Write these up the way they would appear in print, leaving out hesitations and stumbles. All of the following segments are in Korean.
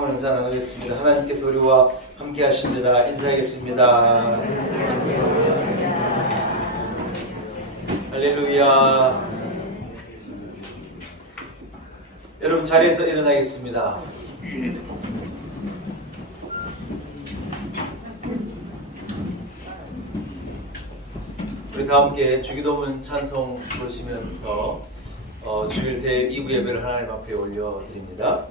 사랑을 인사 나누겠습니다. 하나님께서 우리와 함께 하십니다. 인사하겠습니다. 할렐루야. 여러분 자리에서 일어나겠습니다. 우리 다 함께 주기도문 찬송 부르시면서 주일 대입 2부 예배를 하나님 앞에 올려드립니다.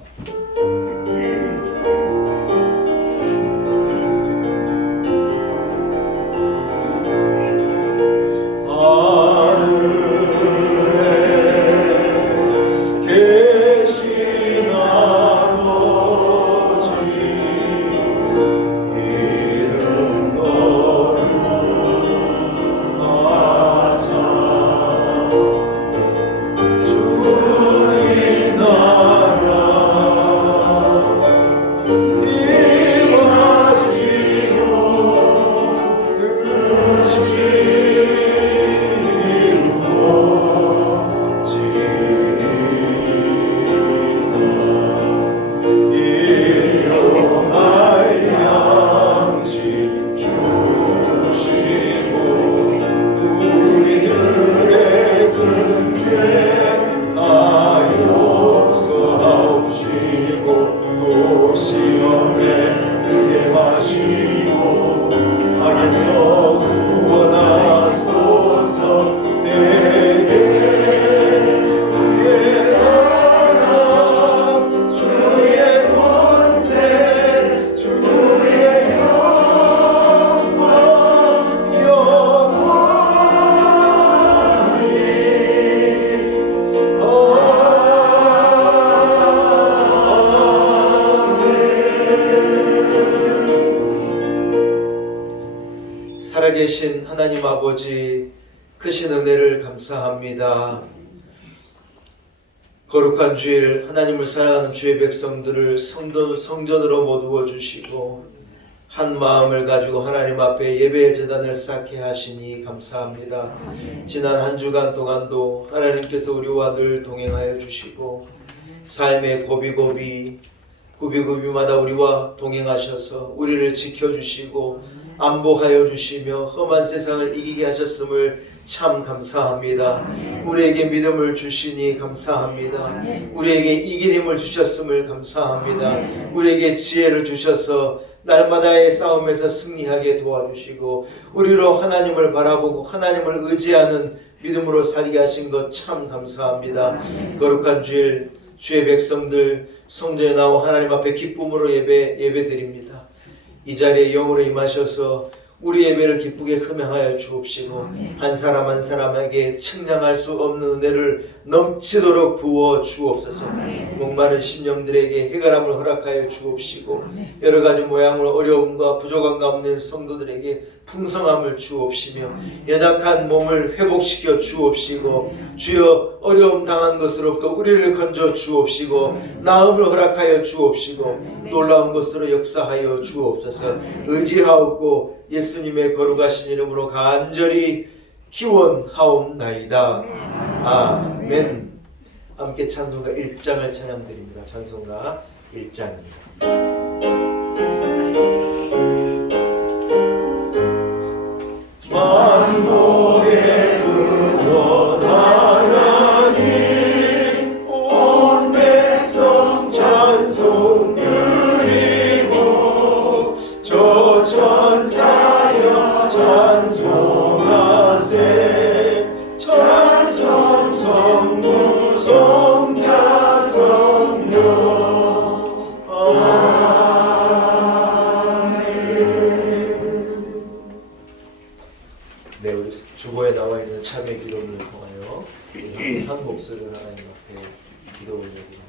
살아계신 하나님 아버지, 크신 은혜를 감사합니다. 거룩한 주일 하나님을 사랑하는 주의 백성들을 성전으로 모두어 주시고 한 마음을 가지고 하나님 앞에 예배의 제단을 쌓게 하시니 감사합니다. 지난 한 주간 동안도 하나님께서 우리와 늘 동행하여 주시고 삶의 고비고비마다 우리와 동행하셔서 우리를 지켜주시고 안보하여 주시며 험한 세상을 이기게 하셨음을 참 감사합니다. 우리에게 믿음을 주시니 감사합니다. 우리에게 이기림을 주셨음을 감사합니다. 우리에게 지혜를 주셔서 날마다의 싸움에서 승리하게 도와주시고 우리로 하나님을 바라보고 하나님을 의지하는 믿음으로 살게 하신 것 참 감사합니다. 거룩한 주일 주의 백성들 성전에 나와 하나님 앞에 기쁨으로 예배드립니다. 이 자리에 영으로 임하셔서 우리 예배를 기쁘게 흠양하여 주옵시고 한 사람 한 사람에게 측량할 수 없는 은혜를 넘치도록 부어 주옵소서. 목마른 심령들에게 해결함을 허락하여 주옵시고 여러 가지 모양으로 어려움과 부족한 가운데 성도들에게 풍성함을 주옵시며 연약한 몸을 회복시켜 주옵시고 주여 어려움 당한 것으로부터 우리를 건져 주옵시고 나음을 허락하여 주옵시고 놀라운 것으로 역사하여 주옵소서. 의지하옵고 예수님의 거룩하신 이름으로 간절히 기원하옵나이다. 아멘. 함께 찬송가 1장을 찬양드립니다. 찬송가 1장입니다. 만복의 근원 하나님 온 백성 찬송 드리고 저 천사여 찬송하세 찬송 성부 성자 성령 네, 우리 주보에 나와 있는 참여 기도문을 통하여 한 목소리를 하나님 앞에 기도 올려드립니다.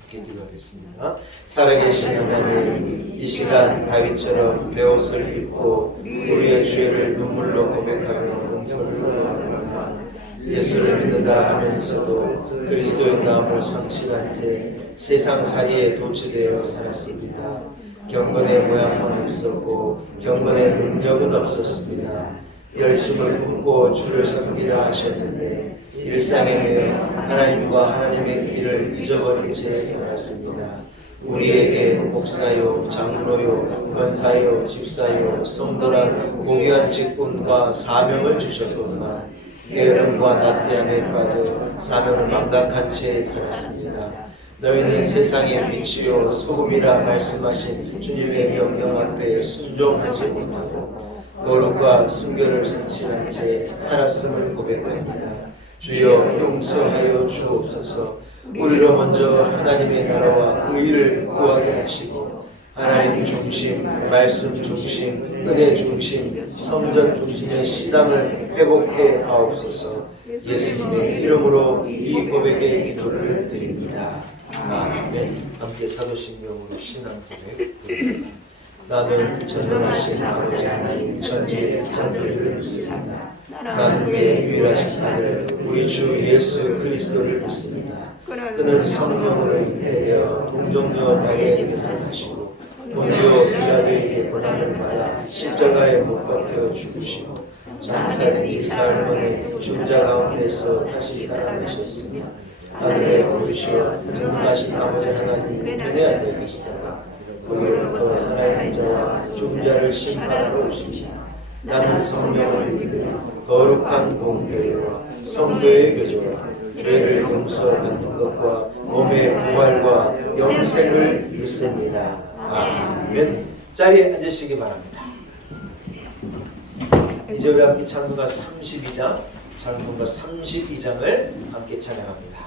함께 기도하겠습니다. 살아계신 하나님, 이 시간 다윗처럼 베옷을 입고 우리의 죄를 눈물로 고백하며 용서를 구합니다. 예수를 믿는다 하면서도 그리스도의 나음을 상실한 채 세상살이에 도취되어 살았습니다. 경건의 모양만 없었고 경건의 능력은 없었습니다. 열심을 품고 주를 섬기라 하셨는데 일상에 매여 하나님과 하나님의 일을 잊어버린 채 살았습니다. 우리에게 목사요, 장로요, 권사요, 집사요, 성도란 고귀한 직분과 사명을 주셨건만 게으름과 나태함에 빠져 사명을 망각한 채 살았습니다. 너희는 세상의 빛이요 소금이라 말씀하신 주님의 명령 앞에 순종하지 못하고 거룩과 순결을 상실한 채 살았음을 고백합니다. 주여 용서하여 주옵소서. 우리로 먼저 하나님의 나라와 의를 구하게 하시고 하나님 중심, 말씀 중심, 은혜 중심, 성전 중심의 신앙을 회복해 하옵소서. 예수님의 이름으로 이 고백의 기도를 드립니다. 아멘. 함께 사도신경으로 신앙 고백 드립니다. 나는 전능하신 아버지 하나님 천지의 창조주를 믿습니다. 나는 그의 유일하신 아들 우리 주 예수 그리스도를 믿습니다. 그는 성령으로 잉태되어 동정녀 마리아에게 태어나시고 본디오 빌라도에게 고난을 받아 십자가에 못 박혀 죽으시고 장사된 사흘 만에 죽은 자 가운데서 다시 살아나셨으며 하늘에 오르시어 전능하신 아버지 하나님 은혜 안에 계시다가 거기로부터 살아있는 자와 죽은 자를 심판하러 오시며 나는 성령을 믿으며 거룩한 공교회와 성도의 교제와 죄를 용서받는 것과 몸의 부활과 영생을 믿습니다. 아멘. 자리에 앉으시기 바랍니다. 이제 우리 함께 찬송가 32장, 찬송가 32장을 함께 찬양합니다.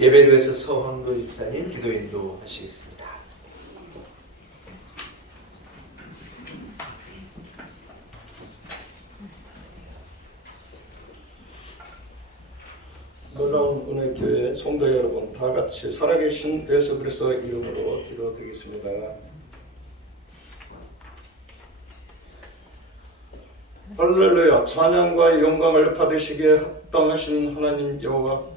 예배로에서 서황도 집사님 기도 인도하시겠습니다. 놀라운 은혜교회 성도 여러분, 다 같이 살아계신 예수 그리스도의 이름으로 기도드리겠습니다. 할렐루야. 찬양과 영광을 받으시기에 합당하신 하나님 여호와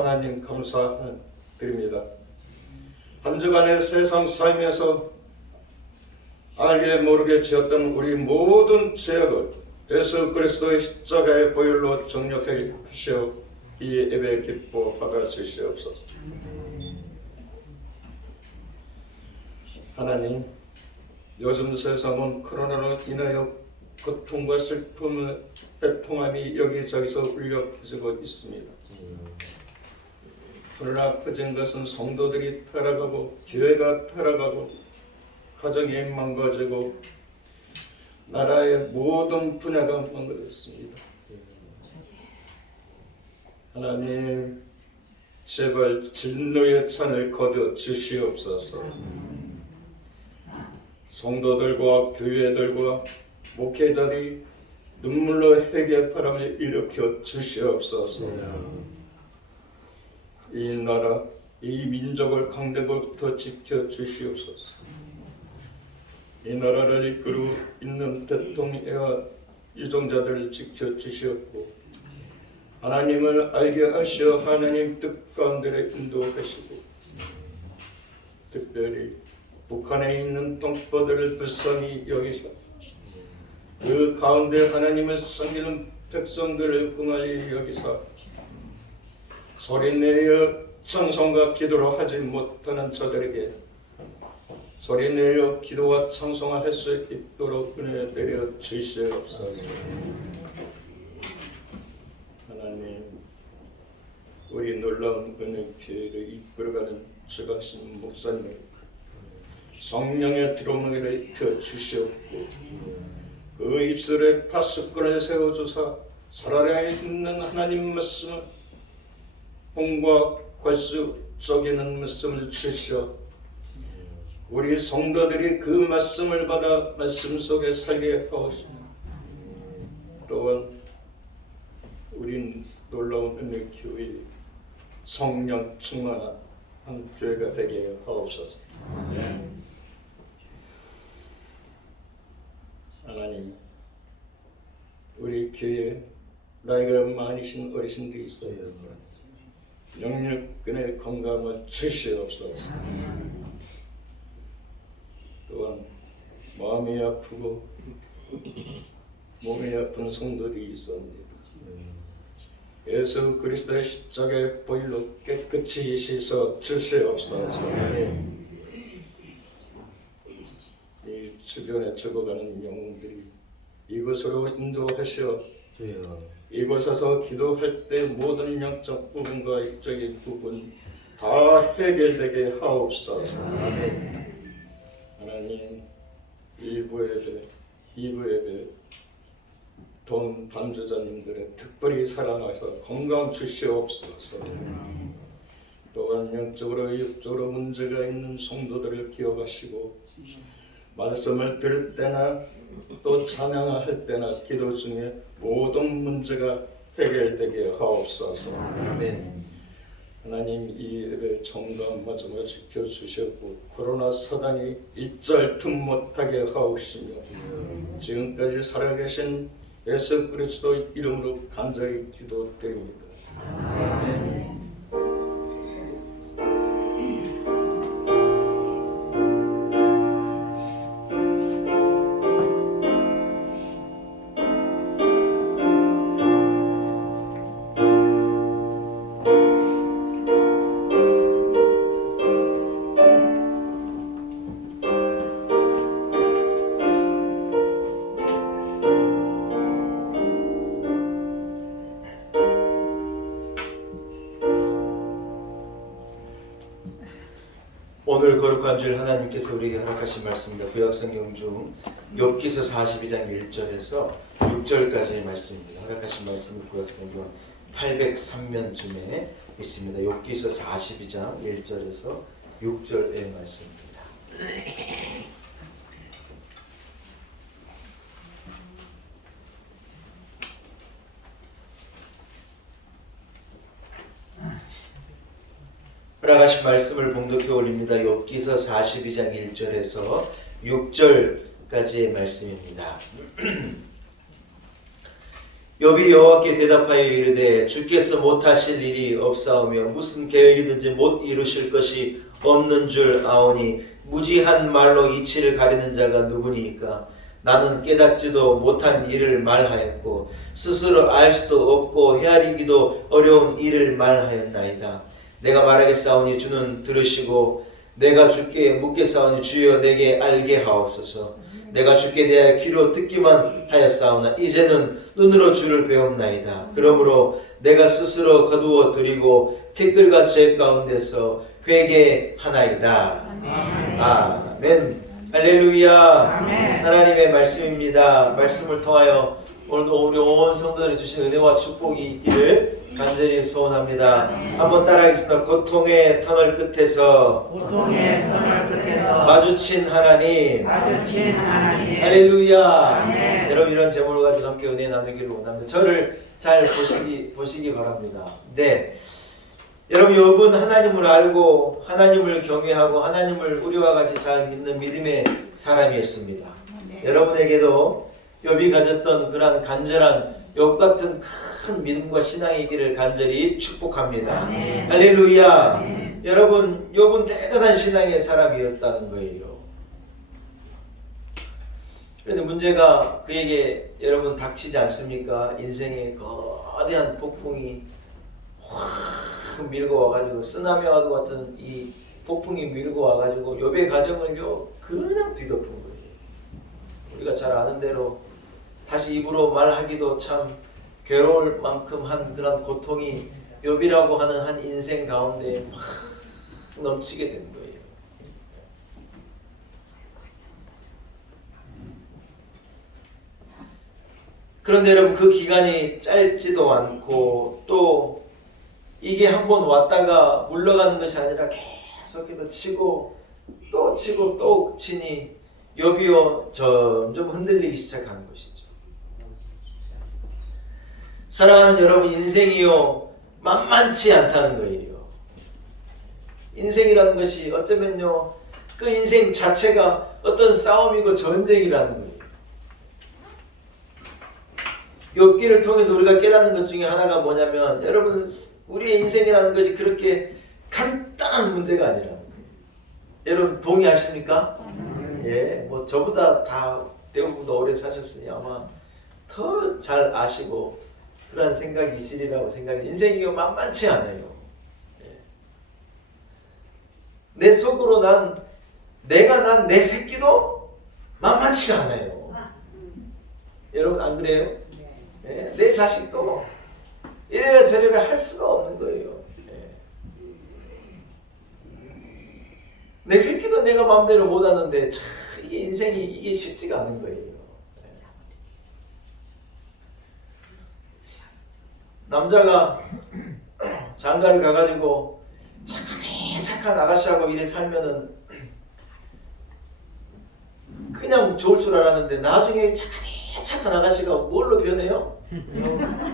하나님 감사드립니다. 한 주간의 세상 삶에서 알게 모르게 지었던 우리 모든 죄악을 예수 그리스도의 십자가의 보혈로 정력해 주시어 이 예배 기뻐 받아 주시옵소서. 하나님, 요즘 세상은 코로나로 인하여 고통과 슬픔의 애통함이 여기저기서 울려 퍼지고 있습니다. 그러나 퍼진 것은 성도들이 타락하고 교회가 타락하고 가정이 망가지고 나라의 모든 분야가 망가졌습니다. 하나님, 제발 진노의 찬을 거둬 주시옵소서. 성도들과 교회들과 목회자들이 눈물로 회개 바람을 일으켜 주시옵소서. 이 나라, 이 민족을 강대로부터 지켜 주시옵소서. 이 나라를 이끌고 있는 대통령과 유정자들을 지켜 주시옵고 하나님을 알게 하시어 하나님 뜻 가운데 인도하시고 특별히 북한에 있는 동포들을 불쌍히 여기사 그 가운데 하나님을 섬기는 백성들을 궁하리 여기사 소리내어 청송과 기도를 하지 못하는 자들에게 소리내어 기도와 청송을 할 수 있도록 은혜 내려 주시옵소서. 하나님, 우리 놀라운 은혜 교회를 이끌어가는 주가신 목사님 성령의 들어오기를 입혀 주시옵고 그 입술에 파수꾼을 세워주사 살아야 있는 하나님 말씀을 홍과 관수 쪼개는 말씀을 주시어 우리 성도들이 그 말씀을 받아 말씀 속에 살게 하옵시며 또한 우린 놀라운 은혜 교회 성령 충만한 교회가 되게 하옵소서. 하나님, 우리 교회에 나이가 많으신 어르신들이 있어요. 영육근의 건강을 주시옵소서. 또한 마음이 아프고 몸이 아픈 성도들이 있습니다. 예수 그리스도의 십자가의 보혈로 깨끗이 씻어 주시옵소서. 이 주변에 죽어가는 영웅들이 이곳으로 인도하시어 이곳에서 기도할 때 모든 영적 부분과 육적인 부분 다 해결되게 하옵소서. 하나님, 일부 예배 돈 반주자님들의 특별히 사랑하셔서 건강 주시옵소서. 또한 영적으로 육적으로 문제가 있는 성도들을 기억하시고 말씀을 들을 때나 또 찬양할 때나 기도 중에 모든 문제가 해결되게 하옵소서. 하나님, 이 예배 정당마저마 지켜주셨고 코로나 사단이 일절 틈 못하게 하옵시며 지금까지 살아계신 예수 그리스도 이름으로 간절히 기도드립니다. 아멘. 오늘 거룩한 주일 하나님께서 우리에게 허락하신 말씀입니다. 구약성경 중 욥기서 42장 1절에서 6절까지의 말씀입니다. 허락하신 말씀은 구약성경 803면쯤에 있습니다. 욥기서 42장 1절에서 6절의 말씀입니다. 허락하신 말씀을 봉독해 올립니다. 욥기서 42장 1절에서 6절까지의 말씀입니다. 욥이 여호와께 대답하여 이르되 주께서 못하실 일이 없사오며 무슨 계획이든지 못 이루실 것이 없는 줄 아오니 무지한 말로 이치를 가리는 자가 누구니까 나는 깨닫지도 못한 일을 말하였고 스스로 알 수도 없고 헤아리기도 어려운 일을 말하였나이다. 내가 말하겠사오니 주는 들으시고 내가 주께 묻겠사오니 주여 내게 알게 하옵소서. 내가 주께 대하여 귀로 듣기만 하였사오나 이제는 눈으로 주를 배움나이다. 그러므로 내가 스스로 거두어 드리고 티끌과 재 가운데서 회개하나이다. 아멘. 할렐루야. 아멘. 하나님의 말씀입니다. 말씀을 통하여 오늘도 우리 온 성도들이 주신 은혜와 축복이 있기를 간절히 소원합니다. 한번 따라하겠습니다. 고통의 터널 끝에서 마주친 하나님. 할렐루야. 여러분 이런 제목을 가지고 함께 은혜 나누기를 원합니다. 저를 잘 보시기 바랍니다. 네. 여러분 욥은 하나님을 알고 하나님을 경외하고 하나님을 우리와 같이 잘 믿는 믿음의 사람이었습니다. 여러분에게도 욥이 가졌던 그러한 간절한 욥 같은 큰 믿음과 신앙이기를 간절히 축복합니다. 할렐루야. 여러분 욥은 대단한 신앙의 사람이었다는 거예요. 그런데 문제가 그에게 여러분 닥치지 않습니까? 인생의 거대한 폭풍이 확 밀고 와가지고 쓰나미와도 같은 이 폭풍이 밀고 와가지고 욥의 가정을요 그냥 뒤덮은 거예요. 우리가 잘 아는 대로 다시 입으로 말하기도 참 괴로울 만큼 한 그런 고통이 욥이라고 하는 한 인생 가운데 막 넘치게 된 거예요. 그런데 여러분 그 기간이 짧지도 않고 또 이게 한번 왔다가 물러가는 것이 아니라 계속해서 치고 또 치니 욥이요 점점 흔들리기 시작하는 것이죠. 사랑하는 여러분 인생이요 만만치 않다는 거예요. 인생이라는 것이 어쩌면요 그 인생 자체가 어떤 싸움이고 전쟁이라는 거예요. 욥기를 통해서 우리가 깨닫는 것 중에 하나가 뭐냐면 여러분 우리의 인생이라는 것이 그렇게 간단한 문제가 아니라는 거예요. 여러분 동의하십니까? 예, 뭐 저보다 다 대부분 오래 사셨으니 아마 더 잘 아시고 그런 생각이 있으리라고 생각해요. 인생이 만만치 않아요. 예. 내 속으로 내가 난 내 새끼도 만만치가 않아요. 여러분 안 그래요? 예, 내 자식도 이래라 저래라 할 수가 없는 거예요. 예. 내 새끼도 내가 마음대로 못하는데 참 이게 인생이 이게 쉽지가 않은 거예요. 예. 남자가 장가를 가가지고 착한 아가씨하고 이래 살면은 그냥 좋을 줄 알았는데 나중에 착한 아가씨가 뭘로 변해요?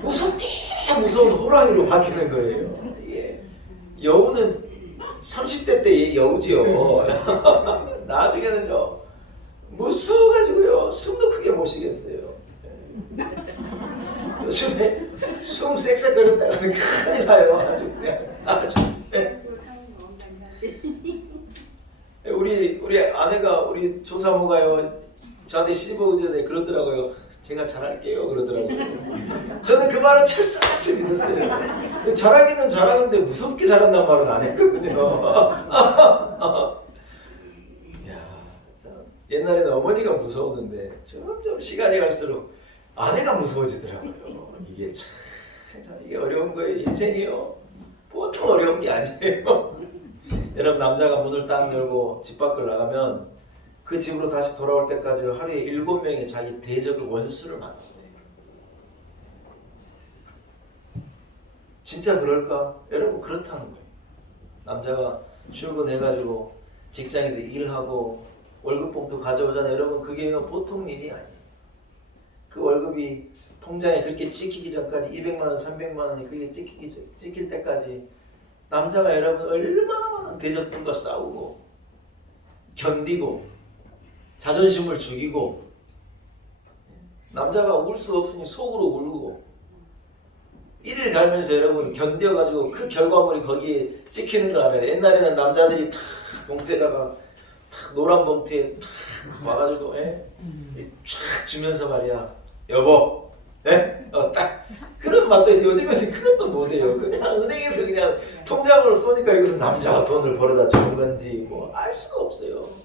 무서운 호랑이로 바뀌는 거예요. 이게 여우는 30대 때 여우지요. 나중에는요 무서워가지고요 숨도 크게 못 쉬겠어요. 요즘에 숨 쌕쌕거렸다가 큰일 나요. 아주. 우리 아내가 우리 조사모가요 저한테 시집 오기 전에 그러더라고요. 제가 잘할게요 그러더라고요. 저는 그 말을 철석같이 믿었어요. 잘하기는 잘하는데 무섭게 잘한다는 말은 안 했거든요. 이야, 참 옛날에는 어머니가 무서웠는데 점점 시간이 갈수록 아내가 무서워지더라고요. 이게 참 이게 어려운 거예요. 인생이요 보통 어려운 게 아니에요. 여러분 남자가 문을 딱 열고 집 밖을 나가면 그 집으로 다시 돌아올 때까지 하루에 7명의 자기 대적을 원수를 만난대요. 진짜 그럴까? 여러분 그렇다는 거예요. 남자가 출근해가지고 직장에서 일하고 월급봉투 가져오잖아요. 여러분 그게 보통 일이 아니에요. 그 월급이 통장에 그렇게 찍히기 전까지 200만 원, 300만 원이 그게 찍힐 때까지 남자가 여러분 얼마나 많은 대적들과 싸우고 견디고 자존심을 죽이고 남자가 울 수 없으니 속으로 울고 이를 갈면서 여러분 견뎌가지고 그 결과물이 거기에 찍히는 걸 알아요. 옛날에는 남자들이 탁 봉투에다가 탁 노란 봉투에 탁 와가지고 쫙 주면서 말이야 여보 딱 그런 맛도 있어요. 요즘에는 그것도 못해요. 그냥 은행에서 그냥 통장으로 쏘니까 여기서 남자가 돈을 벌어다 주는 건지 뭐 알 수가 없어요.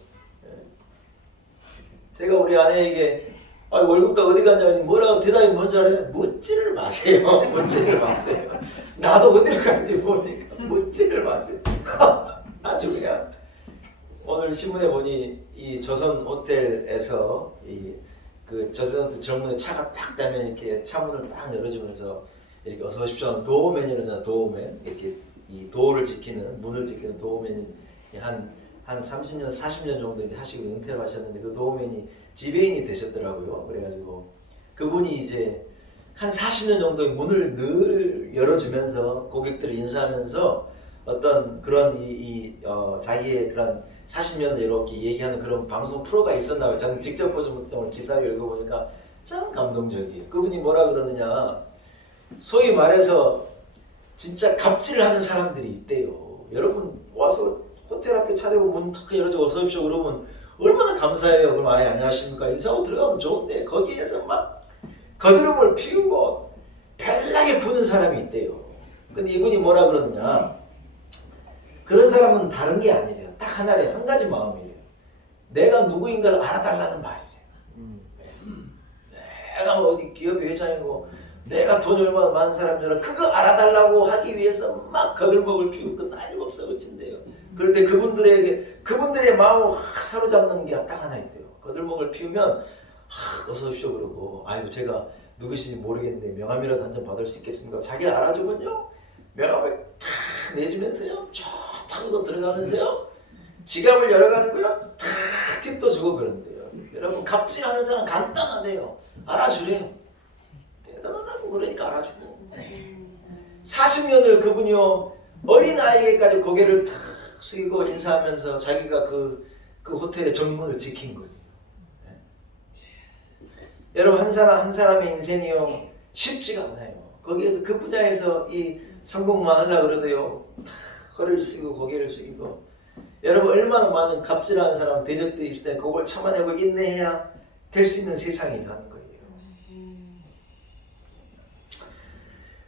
제가 우리 아내에게 월급도 어디 갔냐니 뭐라고 대답이 뭔지 알아요? 묻지를 마세요. 묻지를 마세요. 나도 어디를 간지 보니까 묻지를 마세요. 아주 그냥 오늘 신문에 보니 이 조선 호텔에서 그 저스트 정문에 차가 딱 되면 이렇게 차문을 딱 열어주면서 이렇게 어서 오십시오 하는 도어맨이라잖아. 도어맨. 이렇게 이 도어를 지키는, 문을 지키는 도어맨이 한 30년 40년 정도 이제 하시고 은퇴를 하셨는데, 그 도어맨이 지배인이 되셨더라고요. 그래가지고 그분이 이제 한 40년 정도 문을 늘 열어주면서 고객들을 인사하면서 어떤 그런 자기의 그런 40년 이렇게 얘기하는 그런 방송 프로가 있었나 봐요. 저는 직접 보지 못했던 기사를 읽어보니까 참 감동적이에요. 그분이 뭐라 그러느냐, 소위 말해서 진짜 갑질을 하는 사람들이 있대요. 여러분 와서 호텔 앞에 차 대고 문 탁 열어주고 어서 오십시오 그러면 얼마나 감사해요. 그럼 아예 안녕하십니까 인사하고 들어가면 좋은데, 거기에서 막 거드름을 피우고 별나게 부는 사람이 있대요. 근데 이분이 뭐라 그러느냐, 그런 사람은 다른 게 아니래요. 딱 하나래, 한 가지 마음이래요. 내가 누구인가를 알아달라는 말이래요. 내가 뭐 어디 기업의 회장이고 내가 돈이 얼마나 많은 사람이라 그거 알아달라고 하기 위해서 막 거들먹을 피우고 그 난리 없어 그친대요. 그럴 때 그분들의 마음을 확 사로잡는 게 딱 하나 있대요. 거들먹을 피우면 어서 오십시오 그러고, 아이고 제가 누구신지 모르겠는데 명함이라도 한 장 받을 수 있겠습니까? 자기를 알아주면요 명함을 탁 내주면서요 좋다는 거 들어가면서요 지갑을 열어가지고요 탁 팁도 주고 그런대요. 여러분 갑질하는 사람 간단하대요. 알아주래요. 대단하다고. 그러니까 알아주고 40년을 그분이요 어린아이에게까지 고개를 탁 숙이고 인사하면서 자기가 그 호텔의 정문을 지킨 거예요. 여러분 한 사람의 인생이요 쉽지가 않아요. 거기에서 그 분야에서 이 성공만 하려고 그래도요 허리를 숙이고 고개를 숙이고, 여러분 얼마나 많은 갑질하는 사람 대적들이 있을 때 그걸 참아내고 인내해야 될 수 있는 세상이라는 거예요.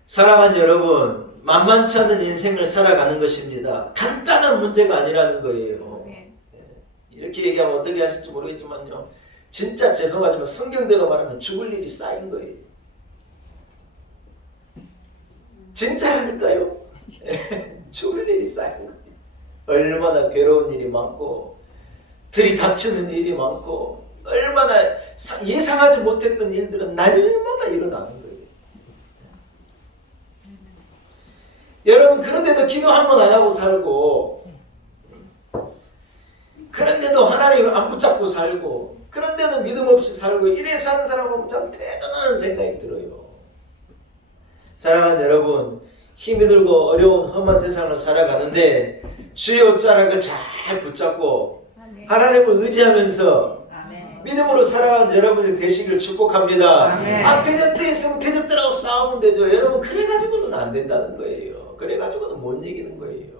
사랑하는 여러분, 만만치 않은 인생을 살아가는 것입니다. 간단한 문제가 아니라는 거예요. 이렇게 얘기하면 어떻게 하실지 모르겠지만요, 진짜 죄송하지만 성경대로 말하면 죽을 일이 쌓인 거예요. 진짜라니까요. 죽을 일이 쌓인 거예요. 얼마나 괴로운 일이 많고 들이닥치는 일이 많고 얼마나 예상하지 못했던 일들은 날마다 일어나는 거예요. 여러분 그런데도 기도 한 번 안 하고 살고, 그런데도 하나님 안 붙잡고 살고, 그런데도 믿음 없이 살고, 이래 사는 사람은 참 대단한 생각이 들어요. 사랑하는 여러분, 힘이 들고 어려운 험한 세상을 살아가는데 주의 옷자락을 잘 붙잡고 하나님을 의지하면서 믿음으로 살아가는 여러분이 되시기를 축복합니다. 악태적들이 있으면 태적들하고 싸우면 되죠. 여러분 그래가지고는 안 된다는 거예요. 그래가지고는 못 이기는 거예요.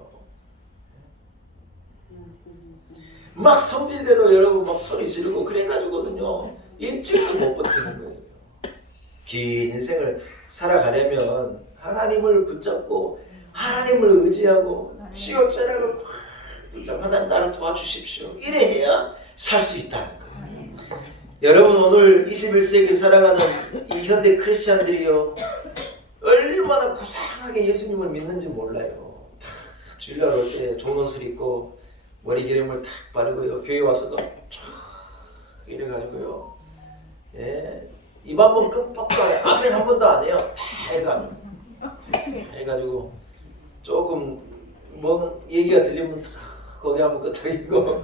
막 성질대로 여러분 막 소리 지르고 그래가지고는요 일주일도 못 버티는 거예요. 긴 인생을 살아가려면 하나님을 붙잡고 하나님을 의지하고 시옷자락을 꽉 붙잡고 하나님 나를 도와주십시오. 이래야 살 수 있다는 거예요. 여러분 오늘 21세기 살아가는 이 현대 크리스찬들이요 얼마나 고상하게 예수님을 믿는지 몰라요. 주일날 올 때 좋은 옷을 입고 머리 기름을 탁 바르고요 교회 와서도 촥 이래가지고요 입 한 번 끔뻑도 아멘 한 번도 안 해요. 다 해가지고 조금 뭐 얘기가 들리면 거기 한번 끄덕이고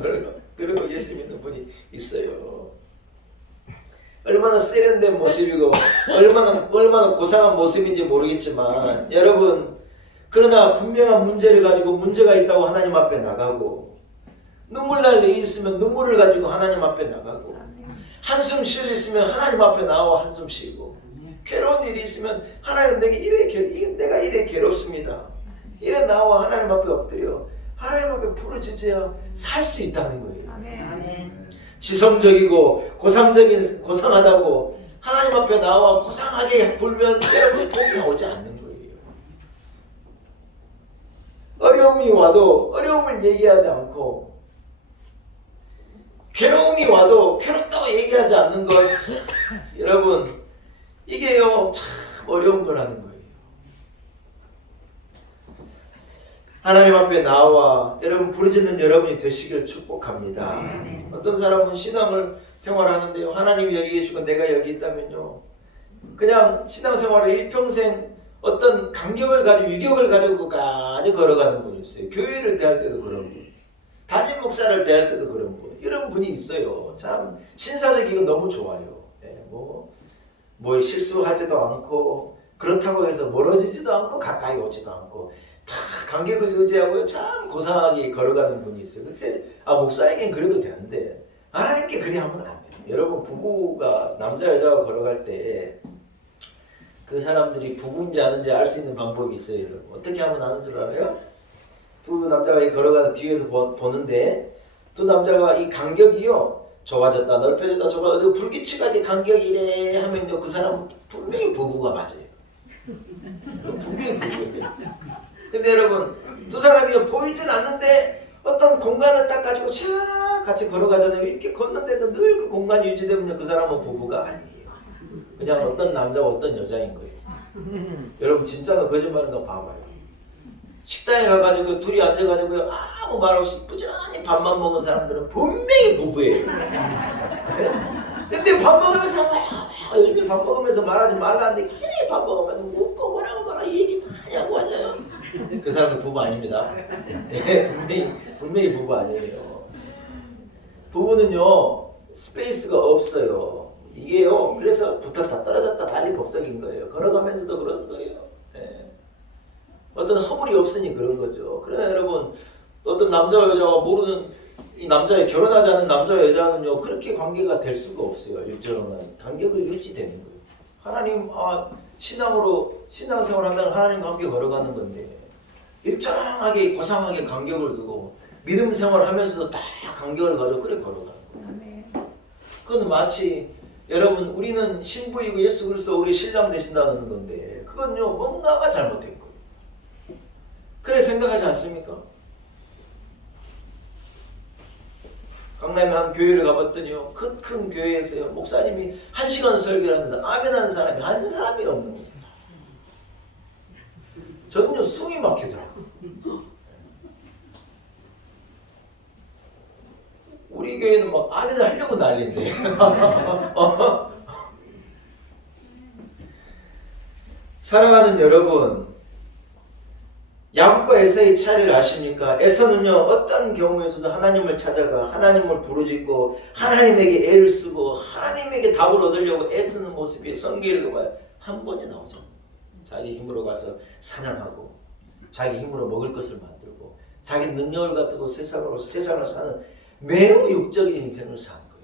그리고 예수 믿는 분이 있어요. 얼마나 세련된 모습이고 얼마나 고상한 모습인지 모르겠지만 여러분, 그러나 분명한 문제를 가지고 문제가 있다고 하나님 앞에 나가고, 눈물 날 일이 있으면 눈물을 가지고 하나님 앞에 나가고, 한숨 쉴 일 있으면 하나님 앞에 나와 한숨 쉬고, 괴로운 일이 있으면 하나님 내가 이래 괴롭습니다. 이래 나와 하나님 앞에 엎드려 하나님 앞에 부르짖어야 살 수 있다는 거예요. 아멘. 지성적이고 고상하다고 하나님 앞에 나와 고상하게 굴면 여러분 복이 오지 않는 거예요. 어려움이 와도 어려움을 얘기하지 않고, 괴로움이 와도 괴롭다고 얘기하지 않는 것, 여러분 이게요 참 어려운 거라는 거예요. 하나님 앞에 나와 여러분 부르짖는 여러분이 되시길 축복합니다. 어떤 사람은 신앙을 생활하는데요, 하나님이 여기 계시고 내가 여기 있다면요, 그냥 신앙생활을 일평생 어떤 간격을 가지고 유격을 가지고 끝까지 걸어가는 분이 있어요. 교회를 대할 때도 그런 분, 담임 목사를 대할 때도 그런 분, 이런 분이 있어요. 참 신사적이고 너무 좋아요. 뭐 실수하지도 않고 그렇다고 해서 멀어지지도 않고 가까이 오지도 않고 다 간격을 유지하고 참 고상하게 걸어가는 분이 있어요. 목사에겐 그래도 되는데 하나님께 그리 하면 안 돼요. 여러분, 부부가 남자 여자가 걸어갈 때 그 사람들이 부부인지 아는지 알 수 있는 방법이 있어요. 여러분, 어떻게 하면 아는 줄 알아요? 두 남자가 걸어가는 뒤에서 보는데 두 남자가 이 간격이요, 좁아졌다 넓혀졌다 좁아졌다 불규칙하게 간격이 이래 하면요, 그 사람은 분명히 부부가 맞아요. 분명히 부부예요. 근데 여러분, 두 사람이 보이진 않는데 어떤 공간을 딱 가지고 차 같이 걸어가잖아요. 이렇게 걷는데도 늘 그 공간이 유지되면 그 사람은 부부가 아니에요. 그냥 어떤 남자와 어떤 여자인 거예요. 여러분, 진짜는 거짓말인 거 봐봐요. 식당에 가가지고 둘이 앉아가지고 아무 말 없이 부지런히 밥만 먹는 사람들은 분명히 부부예요. 네? 근데 밥 먹으면서 요즘에 밥 먹으면서 말하지 말라는데 괜히 밥 먹으면서 묻고 뭐라고 이 얘기 많이 하고 하잖아요. 그 사람은 부부 아닙니다. 분명히 부부 아니에요. 부부는요, 스페이스가 없어요. 이게요, 그래서 붙었다 떨어졌다 달리 법석인 거예요. 걸어가면서도 그런 거예요. 어떤 허물이 없으니 그런 거죠. 그러나 여러분, 어떤 남자와 여자가 모르는 이 남자의 결혼하지 않은 남자와 여자는요, 그렇게 관계가 될 수가 없어요. 일정한 간격을 유지되는 거예요. 하나님, 신앙으로 신앙생활 한다는 하나님 관계 걸어가는 건데 일정하게 고상하게 간격을 두고 믿음 생활하면서도 다 간격을 가지고 그래 걸어가는 거예요. 그건 마치 여러분, 우리는 신부이고 예수 그리스도 우리 신랑 되신다는 건데 그건요, 뭔가가 잘못된 거예요. 그래 생각하지 않습니까? 강남에 한 교회를 가봤더니요, 큰 교회에서요, 목사님이 1시간 설교를 하는데 아멘하는 사람이 한 사람이 없는 겁니다. 저는요, 숨이 막히더라고요. 우리 교회는 막 아멘을 하려고 난리인데. 사랑하는 여러분, 야곱과 에서의 차이를 아십니까? 에서는요, 어떤 경우에서도 하나님을 찾아가 하나님을 부르짖고 하나님에게 애를 쓰고 하나님에게 답을 얻으려고 애쓰는 모습이 성경에 봐요. 한 번이 나오죠. 자기 힘으로 가서 사냥하고 자기 힘으로 먹을 것을 만들고 자기 능력을 갖고 세상을 사는 매우 육적인 인생을 산 거예요.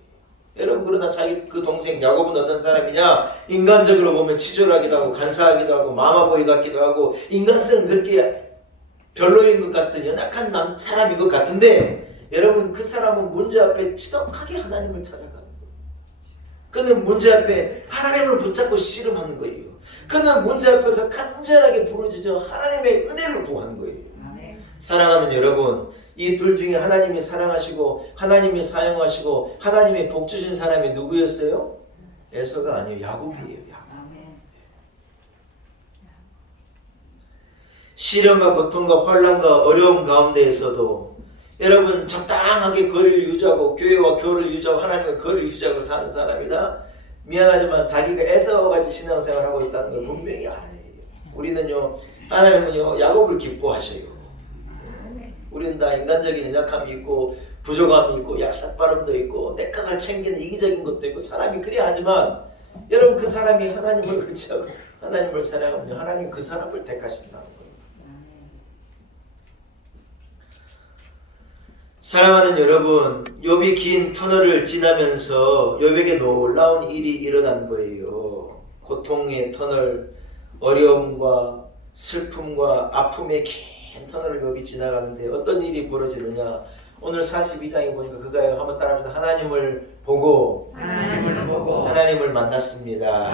여러분, 그러나 자기 그 동생 야곱은 어떤 사람이냐? 인간적으로 보면 치졸하기도 하고 간사하기도 하고 마마보이 같기도 하고 인간성은 그렇게 별로인 것 같은 연약한 사람인 것 같은데, 여러분, 그 사람은 문제 앞에 지독하게 하나님을 찾아가는 거예요. 그는 문제 앞에 하나님을 붙잡고 씨름하는 거예요. 그는 문제 앞에서 간절하게 부르짖어 하나님의 은혜를 구하는 거예요. 사랑하는 여러분, 이 둘 중에 하나님이 사랑하시고 하나님이 사용하시고 하나님이 복 주신 사람이 누구였어요? 에서가 아니에요. 야곱이에요. 야곱. 시련과 고통과 환난과 어려움 가운데에서도 여러분, 적당하게 거리를 유지하고 교회와 교를 유지하고 하나님과 거리를 유지하고 사는 사람이다. 미안하지만 자기가 애써가지고 신앙생활을 하고 있다는 걸 분명히 알아요. 우리는요, 하나님은요, 야곱을 기뻐하셔요. 우리는 다 인간적인 연약함이 있고 부족함이 있고 약삭빠름도 있고 내각을 챙기는 이기적인 것도 있고 사람이 그래야 하지만, 여러분, 그 사람이 하나님을 의지하고 하나님을 사랑하면 하나님 그 사람을 택하신다는 거예요. 사랑하는 여러분, 욥이 긴 터널을 지나면서 욥에게 놀라운 일이 일어난 거예요. 고통의 터널, 어려움과 슬픔과 아픔의 긴 터널을 욥이 지나가는데 어떤 일이 벌어지느냐? 오늘 42장에 보니까 그가요, 한번 따라합시다. 하나님을 보고 하나님을 만났습니다.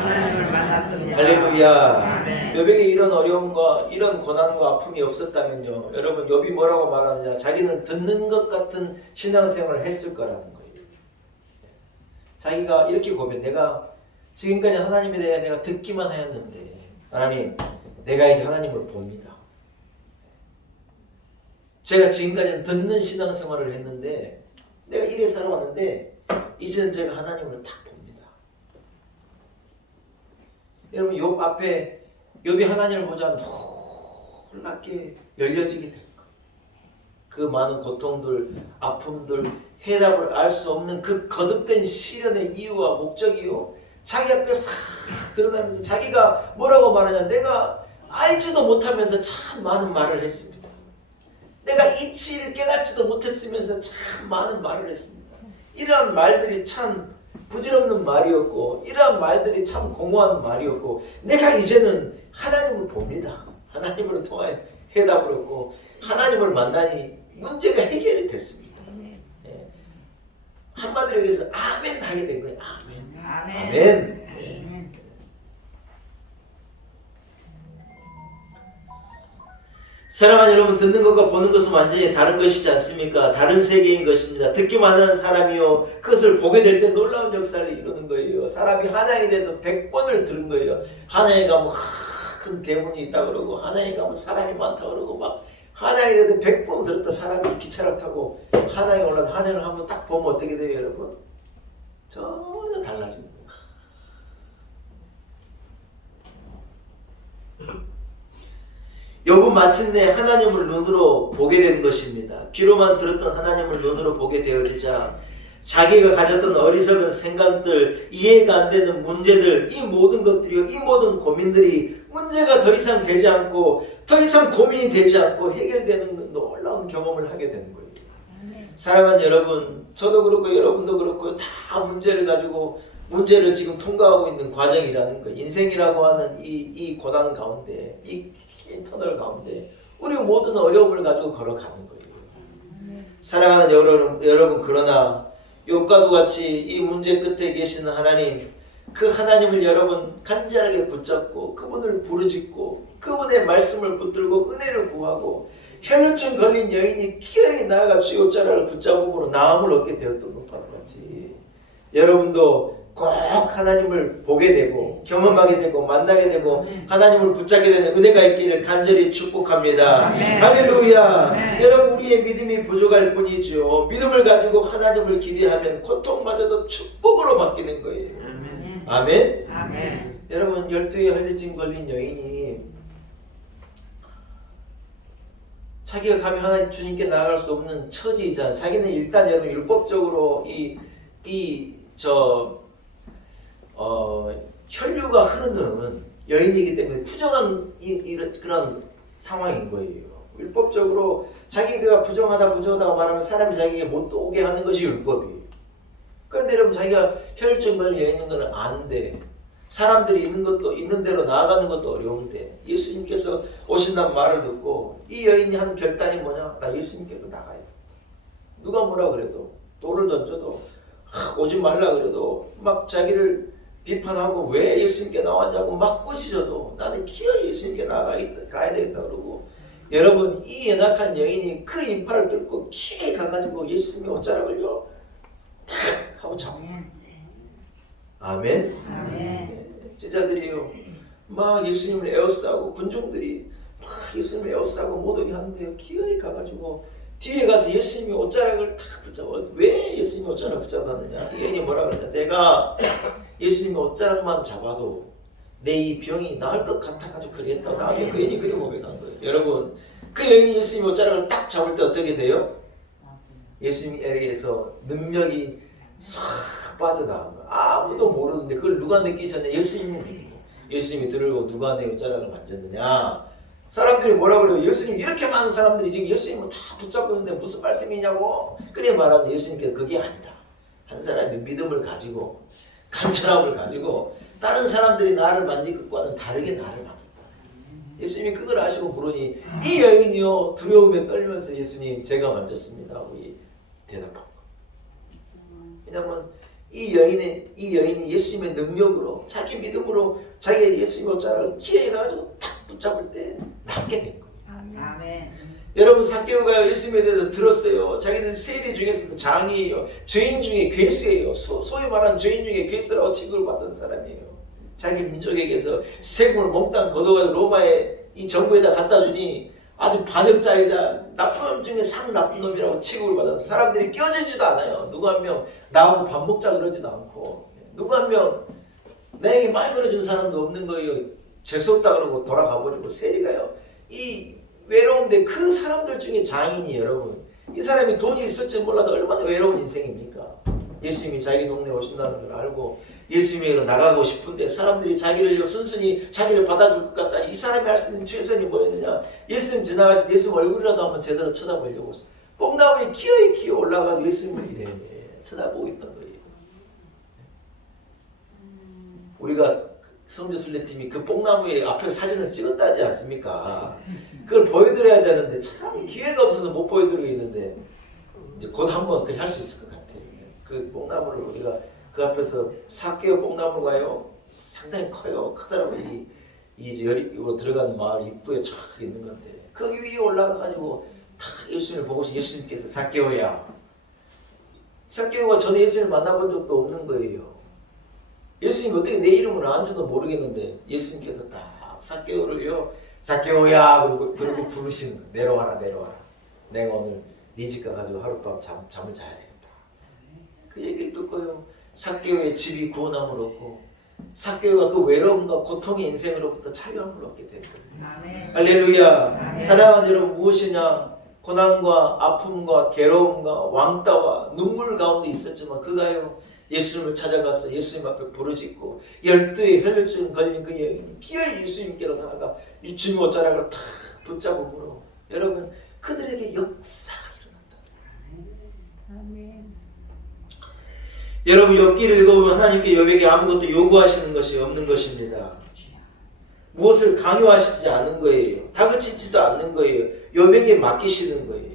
할렐루야. 욥에게 이런 어려움과 이런 고난과 아픔이 없었다면요, 여러분, 욥이 뭐라고 말하느냐? 자기는 듣는 것 같은 신앙생활을 했을 거라는 거예요. 자기가 이렇게 고백, 내가 지금까지 하나님에 대해 내가 듣기만 하였는데 하나님, 내가 이제 하나님을 봅니다. 제가 지금까지는 듣는 신앙생활을 했는데 내가 이래 살아왔는데 이제는 제가 하나님을 딱 봅니다. 여러분 욥 앞에 욥이 하나님을 보자 놀랍게 열려지게 된 거. 그 많은 고통들, 아픔들, 해답을 알 수 없는 그 거듭된 시련의 이유와 목적이요. 자기 앞에 싹 드러나면서 자기가 뭐라고 말하냐. 내가 알지도 못하면서 참 많은 말을 했습니다. 내가 이치를 깨닫지도 못했으면서 참 많은 말을 했습니다. 이러한 말들이 참 부질없는 말이었고 이러한 말들이 참 공허한 말이었고 내가 이제는 하나님을 봅니다. 하나님으로 통하여 해답을 얻고 하나님을 만나니 문제가 해결이 됐습니다. 예. 한마디로 얘기해서 아멘 하게 된 거예요. 아멘. 아멘. 아멘. 아멘. 사랑하는 여러분, 듣는 것과 보는 것은 완전히 다른 것이지 않습니까? 다른 세계인 것입니다. 듣기만 하는 사람이요, 그것을 보게 될 때 놀라운 역사를 이루는 거예요. 사람이 한양에 대해서 100번을 들은 거예요. 한양에 가면 큰 대문이 있다 그러고 한양에 가면 사람이 많다 그러고 막 한양에 대해서 100번 들었다. 사람이 기차를 타고 한양에 올라가 한양을 한번 딱 보면 어떻게 돼요, 여러분? 전혀 달라집니다. 욥은 마침내 하나님을 눈으로 보게 된 것입니다. 귀로만 들었던 하나님을 눈으로 보게 되어지자 자기가 가졌던 어리석은 생각들, 이해가 안 되는 문제들, 이 모든 것들이요, 이 모든 고민들이 문제가 더 이상 되지 않고 더 이상 고민이 되지 않고 해결되는 놀라운 경험을 하게 되는 거예요. 사랑하는 여러분, 저도 그렇고 여러분도 그렇고 다 문제를 가지고 문제를 지금 통과하고 있는 과정이라는 거. 인생이라고 하는 이 고난 가운데, 이 터널 가운데 우리 모든 어려움을 가지고 걸어가는 거예요. 사랑하는 여러분, 그러나 욥과도 같이 이 문제 끝에 계시는 하나님, 그 하나님을 여러분 간절하게 붙잡고 그분을 부르짖고 그분의 말씀을 붙들고 은혜를 구하고 혈루증 걸린 여인이 기어이 나아가 주의 옷자락을 붙잡음으로 나음을 얻게 되었던 것과 같이 여러분도 꼭 하나님을 보게 되고 경험하게 되고 만나게 되고 하나님을 붙잡게 되는 은혜가 있기를 간절히 축복합니다. 할렐루야. 여러분, 우리의 믿음이 부족할 뿐이죠. 믿음을 가지고 하나님을 기대하면 고통마저도 축복으로 바뀌는 거예요. 아멘. 아멘. 여러분, 12에 혈루증 걸린 여인이 자기가 감히 하나님 주님께 나아갈 수 없는 처지이잖아. 자기는 일단 여러분 율법적으로 혈류가 흐르는 여인이기 때문에 부정한 그런 상황인 거예요. 율법적으로 자기가 부정하다 말하면 사람이 자기에게 못 오게 하는 것이 율법이에요. 그런데 여러분, 자기가 혈류증 걸린 여인인 거는 아는데 사람들이 있는 대로 나아가는 것도 어려운데 예수님께서 오신다는 말을 듣고 이 여인이 한 결단이 뭐냐? 나 예수님께로 나가야 돼. 누가 뭐라 그래도 돌을 던져도 오지 말라 그래도 막 자기를 비판하고 왜 예수님께 나왔냐고 막 꼬시셔도 나는 기어이 예수님께 가야 되겠다 그러고, 여러분, 이 연약한 여인이 그 인파를 뚫고 기어이 가가지고 예수님의 옷자락을요 탁 하고 잡은 거예요. 아멘. 아멘. 제자들이요 막 예수님을 에워싸고 군중들이 막 예수님을 에워싸고 못 오게 하는데요, 기어이 가가지고 뒤에 가서 예수님이 옷자락을 탁 붙잡아. 왜 예수님이 옷자락을 붙잡았느냐? 여인이 뭐라 그러냐? 내가 예수님이 옷자락만 잡아도 내 이 병이 나을 것 같아가지고 그랬다. 나중에 그 여인이 그래 고백한 거예요. 여러분, 그 여인이 예수님이 옷자락을 딱 잡을 때 어떻게 돼요? 예수님에게서 능력이 싹 빠져나간 거예요. 아무도 모르는데 그걸 누가 느끼셨냐? 예수님이 느끼고. 예수님이 들고 누가 내 옷자락을 만졌느냐? 사람들이 뭐라 그래요? 예수님, 이렇게 많은 사람들이 지금 예수님을 다 붙잡고 있는데 무슨 말씀이냐고 그래 말하는데 예수님께서 그게 아니다. 한 사람이 믿음을 가지고 간절함을 가지고 다른 사람들이 나를 만진 것과는 다르게 나를 만졌다. 예수님이 그걸 아시고 부르니 이 여인이요 두려움에 떨면서 예수님, 제가 만졌습니다 하고 대답한 거예요. 왜냐하면 이 여인이 예수님의 능력으로 자기 믿음으로 자기가 예수님의 옷자락을 기어이 가지고 탁 붙잡을 때 낫게 된 거예요. 아멘. 여러분, 삭개오가 예수님에 대해서 들었어요. 자기는 세리 중에서도 장이에요. 죄인 중에 괴수예요. 소위 말하는 죄인 중에 괴수라고 취급을 받던 사람이에요. 자기 민족에게서 세금을 몽땅 걷어가지고 로마의 이 정부에다 갖다 주니 아주 반역자이자 나쁜 놈 중에 상 나쁜 놈이라고 취급을 받아서 사람들이 껴주지도 않아요. 누구 한 명 나하고 밥 먹자 그러지도 않고, 누구 한 명 나에게 말 걸어준 사람도 없는 거예요. 재수없다 그러고 돌아가 버리고 세리가요. 이 외로운데 그 사람들 중에 장인이 여러분, 이 사람이 돈이 있을지 몰라도 얼마나 외로운 인생입니까? 예수님이 자기 동네에 오신다는 걸 알고 예수님에게로 나가고 싶은데 사람들이 자기를 순순히 자기를 받아줄 것 같다. 이 사람이 할 수 있는 최선이 뭐였느냐? 예수님 지나가실 때 예수님 얼굴이라도 한번 제대로 쳐다보려고 뽕나무에 기어이 올라가서 예수님을 이래 쳐다보고 있던 거예요. 우리가 성주순례팀이 그 뽕나무에 앞에 사진을 찍었다 하지 않습니까? 그걸 보여드려야 되는데 참 기회가 없어서 못 보여드리고 있는데 이제 곧 한번 그렇게 할 수 있을 것 같아요. 그 뽕나무를 우리가 그 앞에서 삭개오 뽕나무가요 상당히 커요. 크더라고요. 이 열이로 들어가는 마을 입구에 쫙 있는 건데 거기 위에 올라가가지고 다 예수님을 보고서 예수님께서 삭개오야, 삭개오가 전에 예수님을 만나본 적도 없는 거예요. 예수님 어떻게 내 이름을 아는지도 모르겠는데 예수님께서 딱 삭개오를요 삭개오야 그러고 부르시는 거예요. 내려와라. 내가 오늘 네 집 가가지고 하룻밤 잠을 자야 되겠다. 그 얘기를 듣고요 삭개오의 집이 구원함을 얻고 삭개오가 그 외로움과 고통의 인생으로부터 자유함을 얻게 된 거예요. 아멘. 할렐루야. 아멘. 사랑하는 여러분, 무엇이냐? 고난과 아픔과 괴로움과 왕따와 눈물 가운데 있었지만 그가요 예수님을 찾아가서 예수님 앞에 부르짖고 12의 혈류증 걸린 그 여인이 기어이 예수님께로 나아가 이 주님 옷자락을 탁 붙잡음으로 여러분 그들에게 역사가 일어난다. 아멘. 여러분 욥기를 읽어보면 하나님께 욥에게 아무것도 요구하시는 것이 없는 것입니다. 무엇을 강요하시지 않은 거예요. 다그치지도 않는 거예요. 욥에게 맡기시는 거예요.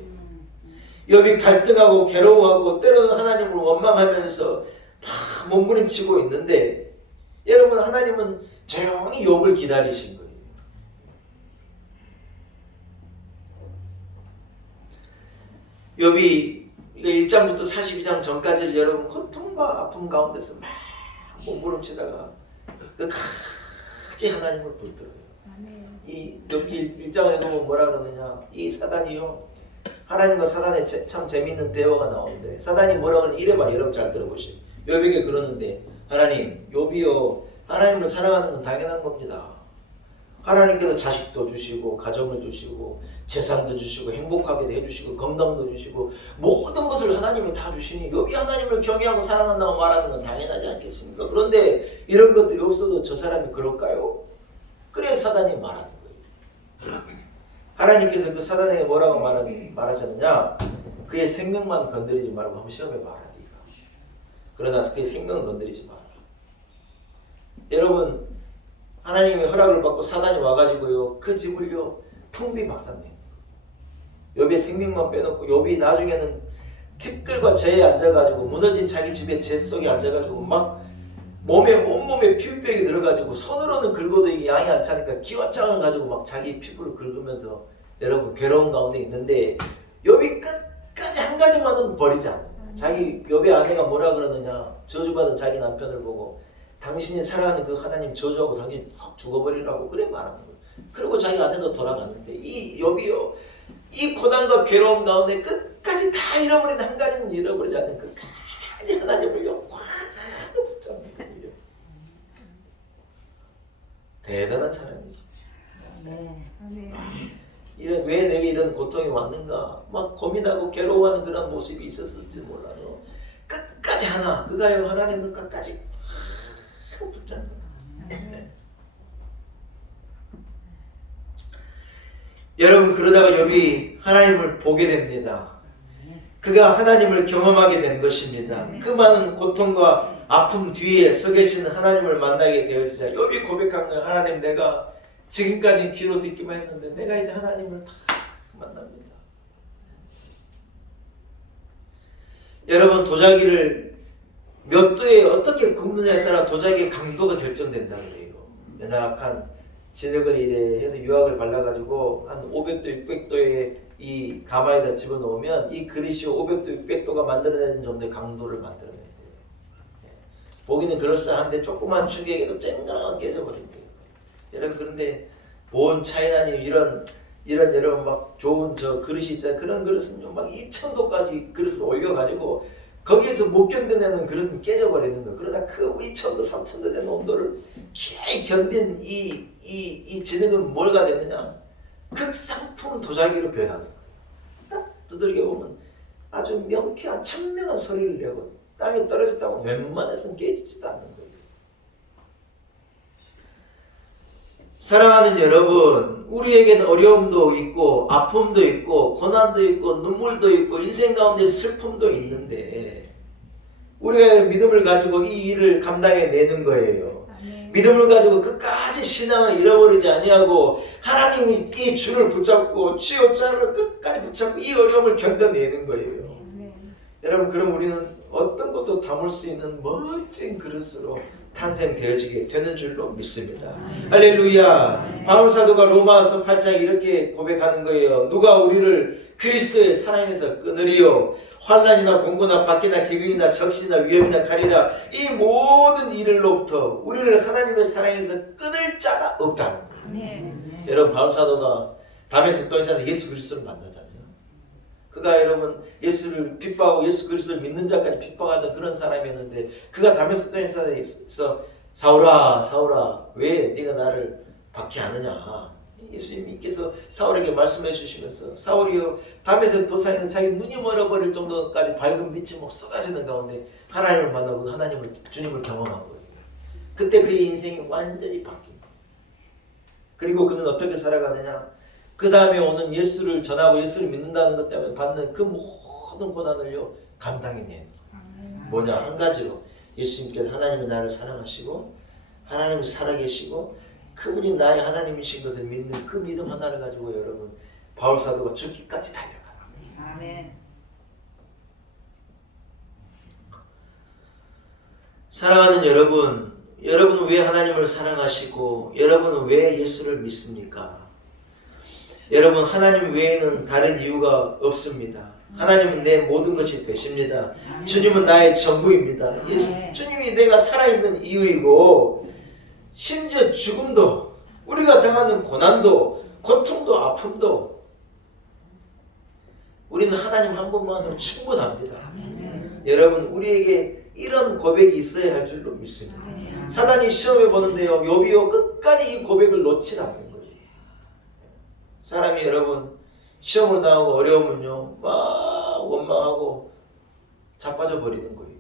욥이 갈등하고 괴로워하고 때로는 하나님을 원망하면서 막 몸부림치고 있는데 여러분 하나님은 조용히 욥을 기다리신 거예요. 욥이 1장부터 42장 전까지를 여러분 고통과 아픔 가운데서 막 몸부림치다가 끝까지 하나님을 붙들어요. 이 욥기 1장을 읽으면 뭐라 그러느냐? 이 사단이요 하나님과 사단의 참 재밌는 대화가 나오는데 사단이 뭐라 그러냐? 이래 말 여러분 잘 들어보시오. 욥에게 그러는데 하나님 욥이요 하나님을 사랑하는 건 당연한 겁니다. 하나님께서 자식도 주시고 가정을 주시고 재산도 주시고 행복하게 해주시고 건강도 주시고 모든 것을 하나님이 다 주시니 욥이 하나님을 경외하고 사랑한다고 말하는 건 당연하지 않겠습니까? 그런데 이런 것들이 없어도 저 사람이 그럴까요? 그래 사단이 말하는 거예요. 하나님께서 그 사단에게 뭐라고 말하셨느냐? 그의 생명만 건드리지 말고 한번 시험해봐라. 네가. 그러나 그의 생명은 건드리지 마라. 여러분 하나님의 허락을 받고 사단이 와가지고요 그 집을요 풍비박산내. 욥의 생명만 빼놓고 욥이 나중에는 티끌과 재에 앉아가지고 무너진 자기 집의 재 속에 앉아가지고 막 온몸에 피부병이 들어가지고 손으로는 긁어도 이게 양이 안 차니까 기와장을 가지고 막 자기 피부를 긁으면서 여러분 괴로운 가운데 있는데 욥이 끝까지 한 가지만은 버리지 않아요. 자기 욥의 아내가 뭐라 그러느냐? 저주받은 자기 남편을 보고 당신이 사랑하는 그 하나님 저주하고 당신 확 죽어버리라고 그래 말하는 거예요. 그리고 자기 아내도 돌아가는데 이 욥이요 이 고난과 괴로움 가운데 끝까지 다 잃어버린 한 가지는 잃어버리지 않는 끝까지 하나님을요 확 붙잡는 거예요. 대단한 사람이죠. 왜 내게 이런 고통이 왔는가 막 고민하고 괴로워하는 그런 모습이 있었을지 몰라요. 끝까지 그가요 하나님을 끝까지 붙잡는 거예요. 여러분 그러다가 욥이 하나님을 보게 됩니다. 그가 하나님을 경험하게 된 것입니다. 그 많은 고통과 아픔 뒤에 서 계시는 하나님을 만나게 되어지자 욥이 고백한 거예요. 하나님 내가 지금까지 귀로 듣기만 했는데 내가 이제 하나님을 다 만납니다. 여러분 도자기를 몇 도에 어떻게 굽느냐에 따라 도자기의 강도가 결정된다고 해요. 연약한 진흙을 이래 해서 유황을 발라가지고 한 500도, 600도의 이 가마에다 집어넣으면 이 그릇이 500도, 600도가 만들어내는 정도의 강도를 만들어내야 돼요. 보기는 그럴싸한데 조그만 충격에도 쨍그랑 깨져버린대요. 여러분 그런데 본 차이나님 이런 이런 여러분 막 좋은 저 그릇이 있잖아요. 그런 그릇은요 막 2,000도까지 그릇을 올려가지고 거기에서 못 견뎌내는 그릇은 깨져버리는 거예요. 그러나 그 2,000도 3,000도 되는 온도를 길 견딘 이 진흙은 뭐가 됐느냐, 극상품 도자기로 변하는 거예요. 딱 두들겨 보면 아주 명쾌한 청명한 소리를 내고 땅에 떨어졌다고 웬만해서는 깨지지도 않는 거예요. 사랑하는 여러분, 우리에게는 어려움도 있고 아픔도 있고 고난도 있고 눈물도 있고 인생 가운데 슬픔도 있는데 우리가 믿음을 가지고 이 일을 감당해내는 거예요. 믿음을 가지고 끝까지 신앙을 잃어버리지 아니하고 하나님이 이 줄을 붙잡고 쥐어짜를 끝까지 붙잡고 이 어려움을 견뎌내는 거예요. 여러분, 그럼 우리는 어떤 것도 담을 수 있는 멋진 그릇으로 탄생되어지게 되는 줄로 믿습니다. 할렐루야. 바울 사도가 로마서 8장 이렇게 고백하는 거예요. 누가 우리를 그리스도의 사랑에서 끊으리요? 환난이나 공고나 박해나 기근이나 적신이나 위험이나 칼이나 이 모든 일로부터 우리를 하나님의 사랑에서 끊을 자가 없다는 거예요. 여러분, 바울 사도가 다메섹 도에서 예수 그리스도를 만나잖아요. 그가 여러분 예수를 핍박하고 예수 그리스도를 믿는 자까지 핍박하던 그런 사람이었는데 그가 다메섹 도에서 사울아 사울아 왜 네가 나를 박해하느냐, 예수님께서 사울에게 말씀해 주시면서 사울이요 다메섹 도상에서 자기 눈이 멀어버릴 정도까지 밝은 빛이 막 쏟아지는 가운데 하나님을 만나고 주님을 경험한 거예요. 그때 그의 인생이 완전히 바뀝니다. 그리고 그는 어떻게 살아가느냐, 그 다음에 오는 예수를 전하고 예수를 믿는다는 것 때문에 받는 그 모든 고난을요 감당해내는 거예요. 뭐냐, 한 가지로 예수님께서 하나님이 나를 사랑하시고 하나님이 살아계시고 그분이 나의 하나님이신 것을 믿는 그 믿음 하나를 가지고 여러분 바울 사도가 죽기까지 달려가요. 아멘. 사랑하는 여러분, 여러분은 왜 하나님을 사랑하시고 여러분은 왜 예수를 믿습니까? 여러분, 하나님 외에는 다른 이유가 없습니다. 하나님은 내 모든 것이 되십니다. 주님은 나의 전부입니다. 주님이 내가 살아있는 이유이고 심지어 죽음도 우리가 당하는 고난도 고통도 아픔도 우리는 하나님 한 분만으로 충분합니다. 여러분, 우리에게 이런 고백이 있어야 할 줄로 믿습니다. 사단이 시험해 보는데요 욥이요 끝까지 이 고백을 놓지 않는 거예요. 사람이 여러분 시험을 당하고 어려우면요 막 원망하고 자빠져 버리는 거예요.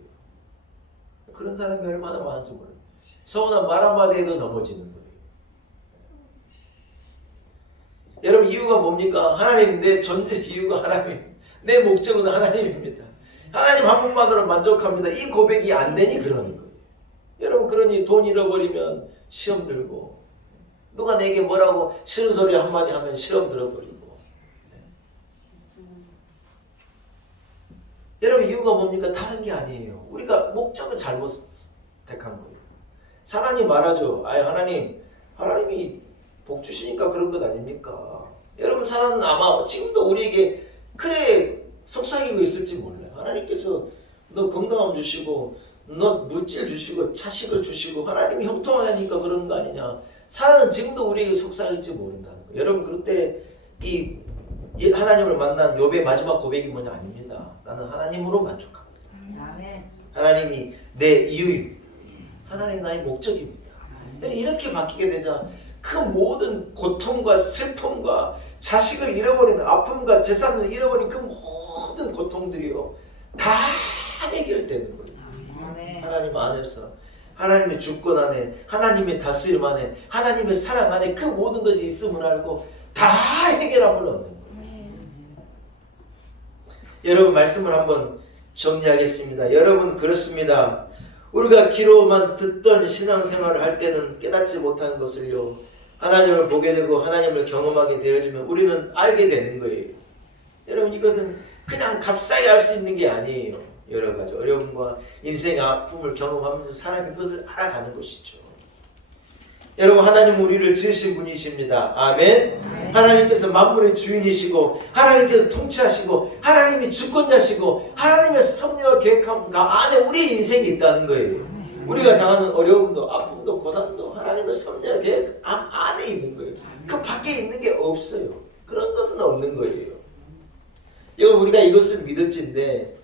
그런 사람이 얼마나 많은지 몰라요. 서운한 말 한마디에도 넘어지는 거예요. 여러분, 이유가 뭡니까? 하나님, 내 존재 이유가 하나님, 내 목적은 하나님입니다. 하나님 한 분만으로 만족합니다. 이 고백이 안 되니 그러는 거예요. 여러분, 그러니 돈 잃어버리면 시험 들고 누가 내게 뭐라고 싫은 소리 한마디 하면 시험 들어버리고. 여러분, 이유가 뭡니까? 다른 게 아니에요. 우리가 목적을 잘못 택한 거예요. 사단이 말하죠. 하나님이 복 주시니까 그런 것 아닙니까? 여러분, 사단은 아마 지금도 우리에게 그래 속삭이고 있을지 몰라요. 하나님께서 너 건강함 주시고 너 물질 주시고 자식을 주시고 하나님이 형통하니까 그런 거 아니냐. 사단은 지금도 우리에게 속삭일지 모른다는 거예요. 여러분, 그럴 때 이 하나님을 만난 욥의 마지막 고백이 뭐냐? 아닙니다. 나는 하나님으로 만족합니다. 아멘. 하나님이 내 이유입니다. 하나님이 나의 목적입니다. 이렇게 바뀌게 되자 그 모든 고통과 슬픔과 자식을 잃어버리는 아픔과 재산을 잃어버린 그 모든 고통들이요 다 해결되는 거예요. 아멘. 하나님 안에서, 하나님의 주권 안에, 하나님의 다스림 안에, 하나님의 사랑 안에 그 모든 것이 있음을 알고 다 해결함을 얻는 거예요. 여러분, 말씀을 한번 정리하겠습니다. 여러분, 그렇습니다. 우리가 귀로만 듣던 신앙생활을 할 때는 깨닫지 못하는 것을요 하나님을 보게 되고 하나님을 경험하게 되어지면 우리는 알게 되는 거예요. 여러분, 이것은 그냥 값싸게 할 수 있는 게 아니에요. 여러 가지 어려움과 인생의 아픔을 경험하면서 사람이 그것을 알아가는 것이죠. 여러분, 하나님은 우리를 지으신 분이십니다. 아멘. 하나님께서 만물의 주인이시고 하나님께서 통치하시고 하나님이 주권자시고 하나님의 섭리와 계획함 안에 우리의 인생이 있다는 거예요. 우리가 당하는 어려움도 아픔도 고난도 하나님의 섭리와 계획 안에 있는 거예요. 그 밖에 있는 게 없어요. 그런 수는 없는 거예요. 이건 우리가 이것을 믿을진데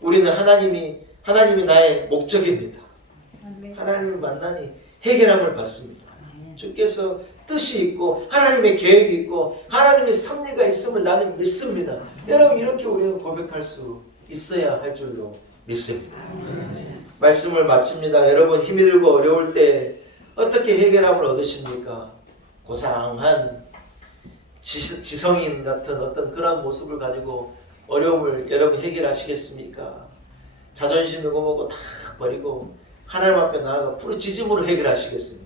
우리는 하나님이 나의 목적입니다. 하나님을 만나니 해결함을 받습니다. 주께서 뜻이 있고 하나님의 계획이 있고 하나님의 섭리가 있음을 나는 믿습니다. 여러분 이렇게 우리는 고백할 수 있어야 할 줄로 믿습니다. 말씀을 마칩니다. 여러분 힘이 들고 어려울 때 어떻게 해결함을 얻으십니까? 고상한 지성인 같은 어떤 그런 모습을 가지고 어려움을 여러분 해결하시겠습니까? 자존심을 고모고 다 버리고 하나님 앞에 나아가 부르짖음으로 해결하시겠습니까?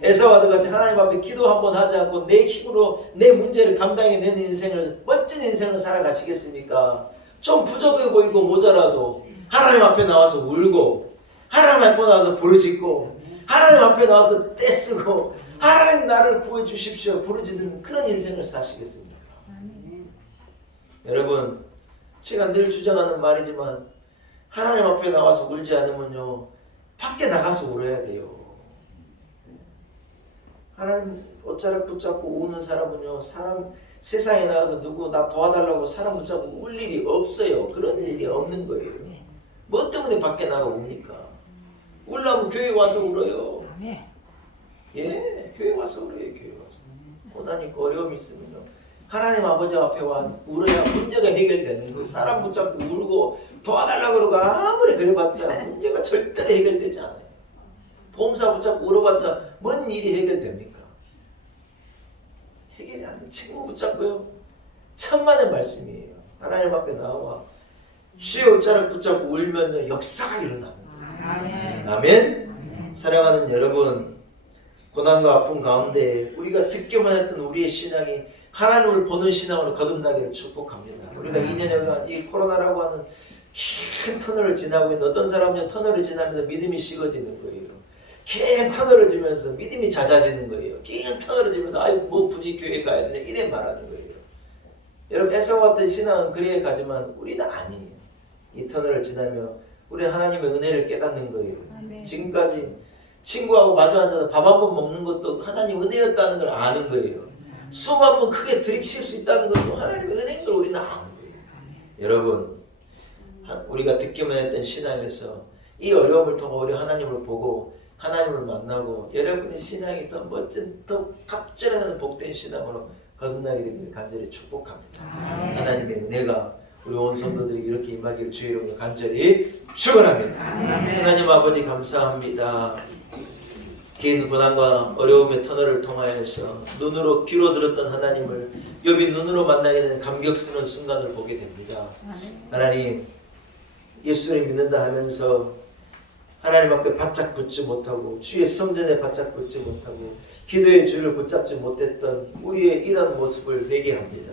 에사와도 같이 하나님 앞에 기도 한번 하지 않고 내 힘으로 내 문제를 감당해내는 인생을, 멋진 인생을 살아가시겠습니까? 좀 부족해 보이고 모자라도 하나님 앞에 나와서 울고 하나님 앞에 나와서 부르짖고 하나님 앞에 나와서 떼쓰고 하나님 나를 구해주십시오 부르짖는 그런 인생을 사시겠습니까? 여러분 제가 늘 주장하는 말이지만 하나님 앞에 나와서 울지 않으면요 밖에 나가서 울어야 돼요. 하나님 옷자락 붙잡고 우는 사람은요 세상에 나가서 누구 나 도와달라고 사람 붙잡고 울 일이 없어요. 그런 일이 없는 거예요. 뭐 때문에 밖에 나가 웁니까? 울라면 교회 와서 울어요. 예, 교회 와서 울어요. 교회 와서. 고난 있고 어려움이 있으면요 하나님 아버지 앞에 와 울어야 문제가 해결되는 거예요. 사람 붙잡고 울고 도와달라고 그러고 아무리 그래봤자 문제가 절대로 해결되지 않아요. 보험사 붙잡고 울어봤자 뭔 일이 해결됩니까? 해결이 안 돼. 친구 붙잡고요 천만의 말씀이에요. 하나님 앞에 나와 주의 옷자락 붙잡고 울면요 역사가 일어납니다. 아멘. 사랑하는 여러분 고난과 아픔 가운데 우리가 듣기만 했던 우리의 신앙이 하나님을 보는 신앙으로 거듭나기를 축복합니다. 우리가 2년여간 이 코로나라고 하는 긴 터널을 지나고 있는 어떤 사람은 터널을 지나면서 믿음이 식어지는 거예요. 긴 터널을 지면서 믿음이 잦아지는 거예요. 긴 터널을 지면서 아이고 뭐 굳이 교회 가야 되네 이래 말하는 거예요. 여러분 에사와 같은 신앙은 그래야 가지만 우리는 아니에요. 이 터널을 지나며 우리는 하나님의 은혜를 깨닫는 거예요. 지금까지 친구하고 마주 앉아서 밥 한 번 먹는 것도 하나님 은혜였다는 걸 아는 거예요. 숨 한 번 크게 들이쉴 수 있다는 것도 하나님의 은혜인 걸 우리는 아는 거예요. 여러분 우리가 듣기만 했던 신앙에서 이 어려움을 통해 우리 하나님을 보고 하나님을 만나고 여러분의 신앙이 더 멋진 더 갑절하는 복된 신앙으로 거듭나게 되기를 간절히 축복합니다. 하나님의 은혜가 우리 온 성도들에게 이렇게 임하기를 주의 이름으로 간절히 축원합니다. 하나님 아버지 감사합니다. 긴 고난과 어려움의 터널을 통하여서 눈으로 귀로 들었던 하나님을 욥이 눈으로 만나게 되는 감격스러운 순간을 보게 됩니다. 하나님 예수를 믿는다 하면서 하나님 앞에 바짝 붙지 못하고 주의 성전에 바짝 붙지 못하고 기도의 줄을 붙잡지 못했던 우리의 이런 모습을 회개합니다.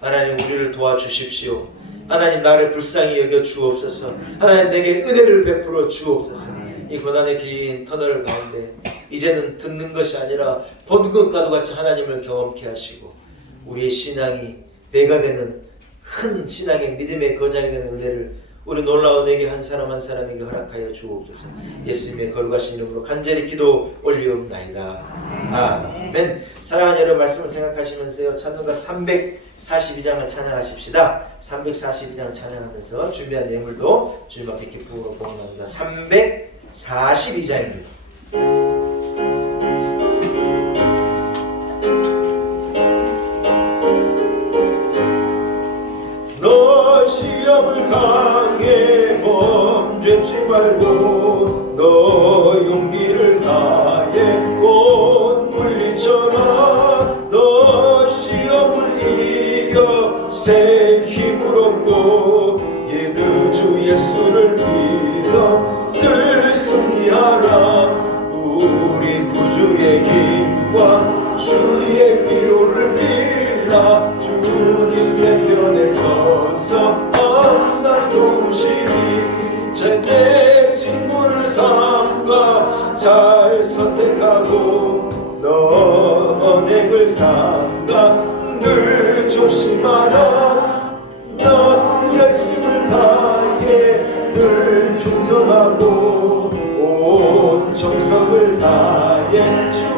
하나님 우리를 도와주십시오. 하나님 나를 불쌍히 여겨 주옵소서. 하나님 내게 은혜를 베풀어 주옵소서. 이 고난의 긴 터널 가운데 이제는 듣는 것이 아니라 보는 것과도 같이 하나님을 경험케 하시고 우리의 신앙이 배가 되는 큰 신앙의 믿음의 거장이 되는 은혜를 우리 놀라운 내게 한 사람 한 사람에게 허락하여 주옵소서. 예수님의 거룩하신 이름으로 간절히 기도 올리옵나이다. 아멘. 사랑하는 여러분 말씀을 생각하시면서요 찬송가 342장을 찬양하십시다. 342장을 찬양하면서 준비한 예물도 주님 앞에 기쁨으로 봉헌합니다. 342장입니다. 너 시험을 당해 멈추지 말고 너 용기를 다해 온 물리쳐라. 너 시험을 이겨 새 힘을 얻고 예드 주 예수를 믿어 늘 승리하라. 우리 구주의 힘과 주의 위로를 빌라. 주님의 편에 서서 항상 도우시니 제 친구를 삼가 잘 선택하고 너 언행을 삼가 늘 조심하라. 너 열심을 다해 늘 충성하고 온 정성을 다해 주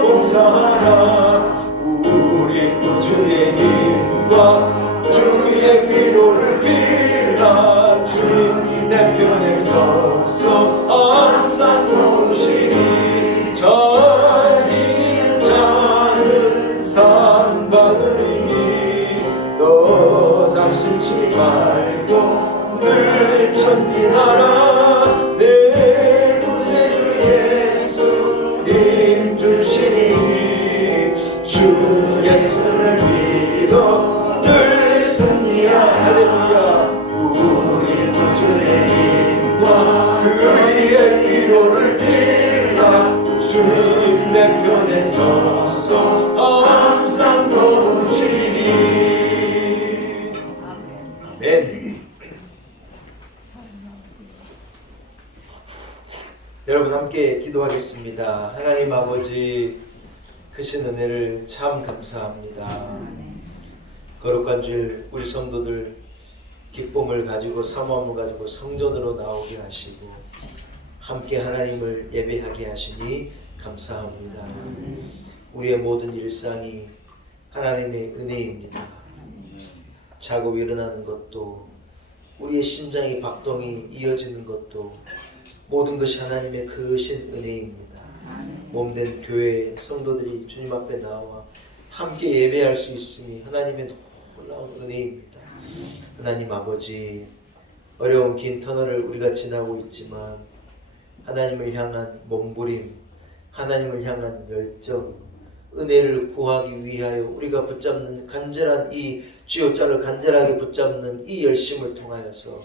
봉사하라. 우리 구주의 잘 이기는 자는 상 받으리니 너 낙심치 말고 늘 전진하라 내 구세주 예수님 주시니 주 예수를 믿어 늘 승리하라 할렐루야 우리 구주의 힘과 그의 위로를 빌라 주님 내 편에 서서 항상 도우시니 아멘. 여러분 함께 기도하겠습니다. 하나님 아버지 크신 은혜를 참 감사합니다. 거룩한 주일 우리 성도들 기쁨을 가지고 사모함을 가지고 성전으로 나오게 하시고 함께 하나님을 예배하게 하시니 감사합니다. 우리의 모든 일상이 하나님의 은혜입니다. 자고 일어나는 것도 우리의 심장이 박동이 이어지는 것도 모든 것이 하나님의 크신 은혜입니다. 몸된 교회 성도들이 주님 앞에 나와 함께 예배할 수 있음이 하나님의 놀라운 은혜입니다. 하나님 아버지 어려운 긴 터널을 우리가 지나고 있지만 하나님을 향한 몸부림, 하나님을 향한 열정, 은혜를 구하기 위하여 우리가 붙잡는 간절한 이 쥐어짜를 간절하게 붙잡는 이 열심을 통하여서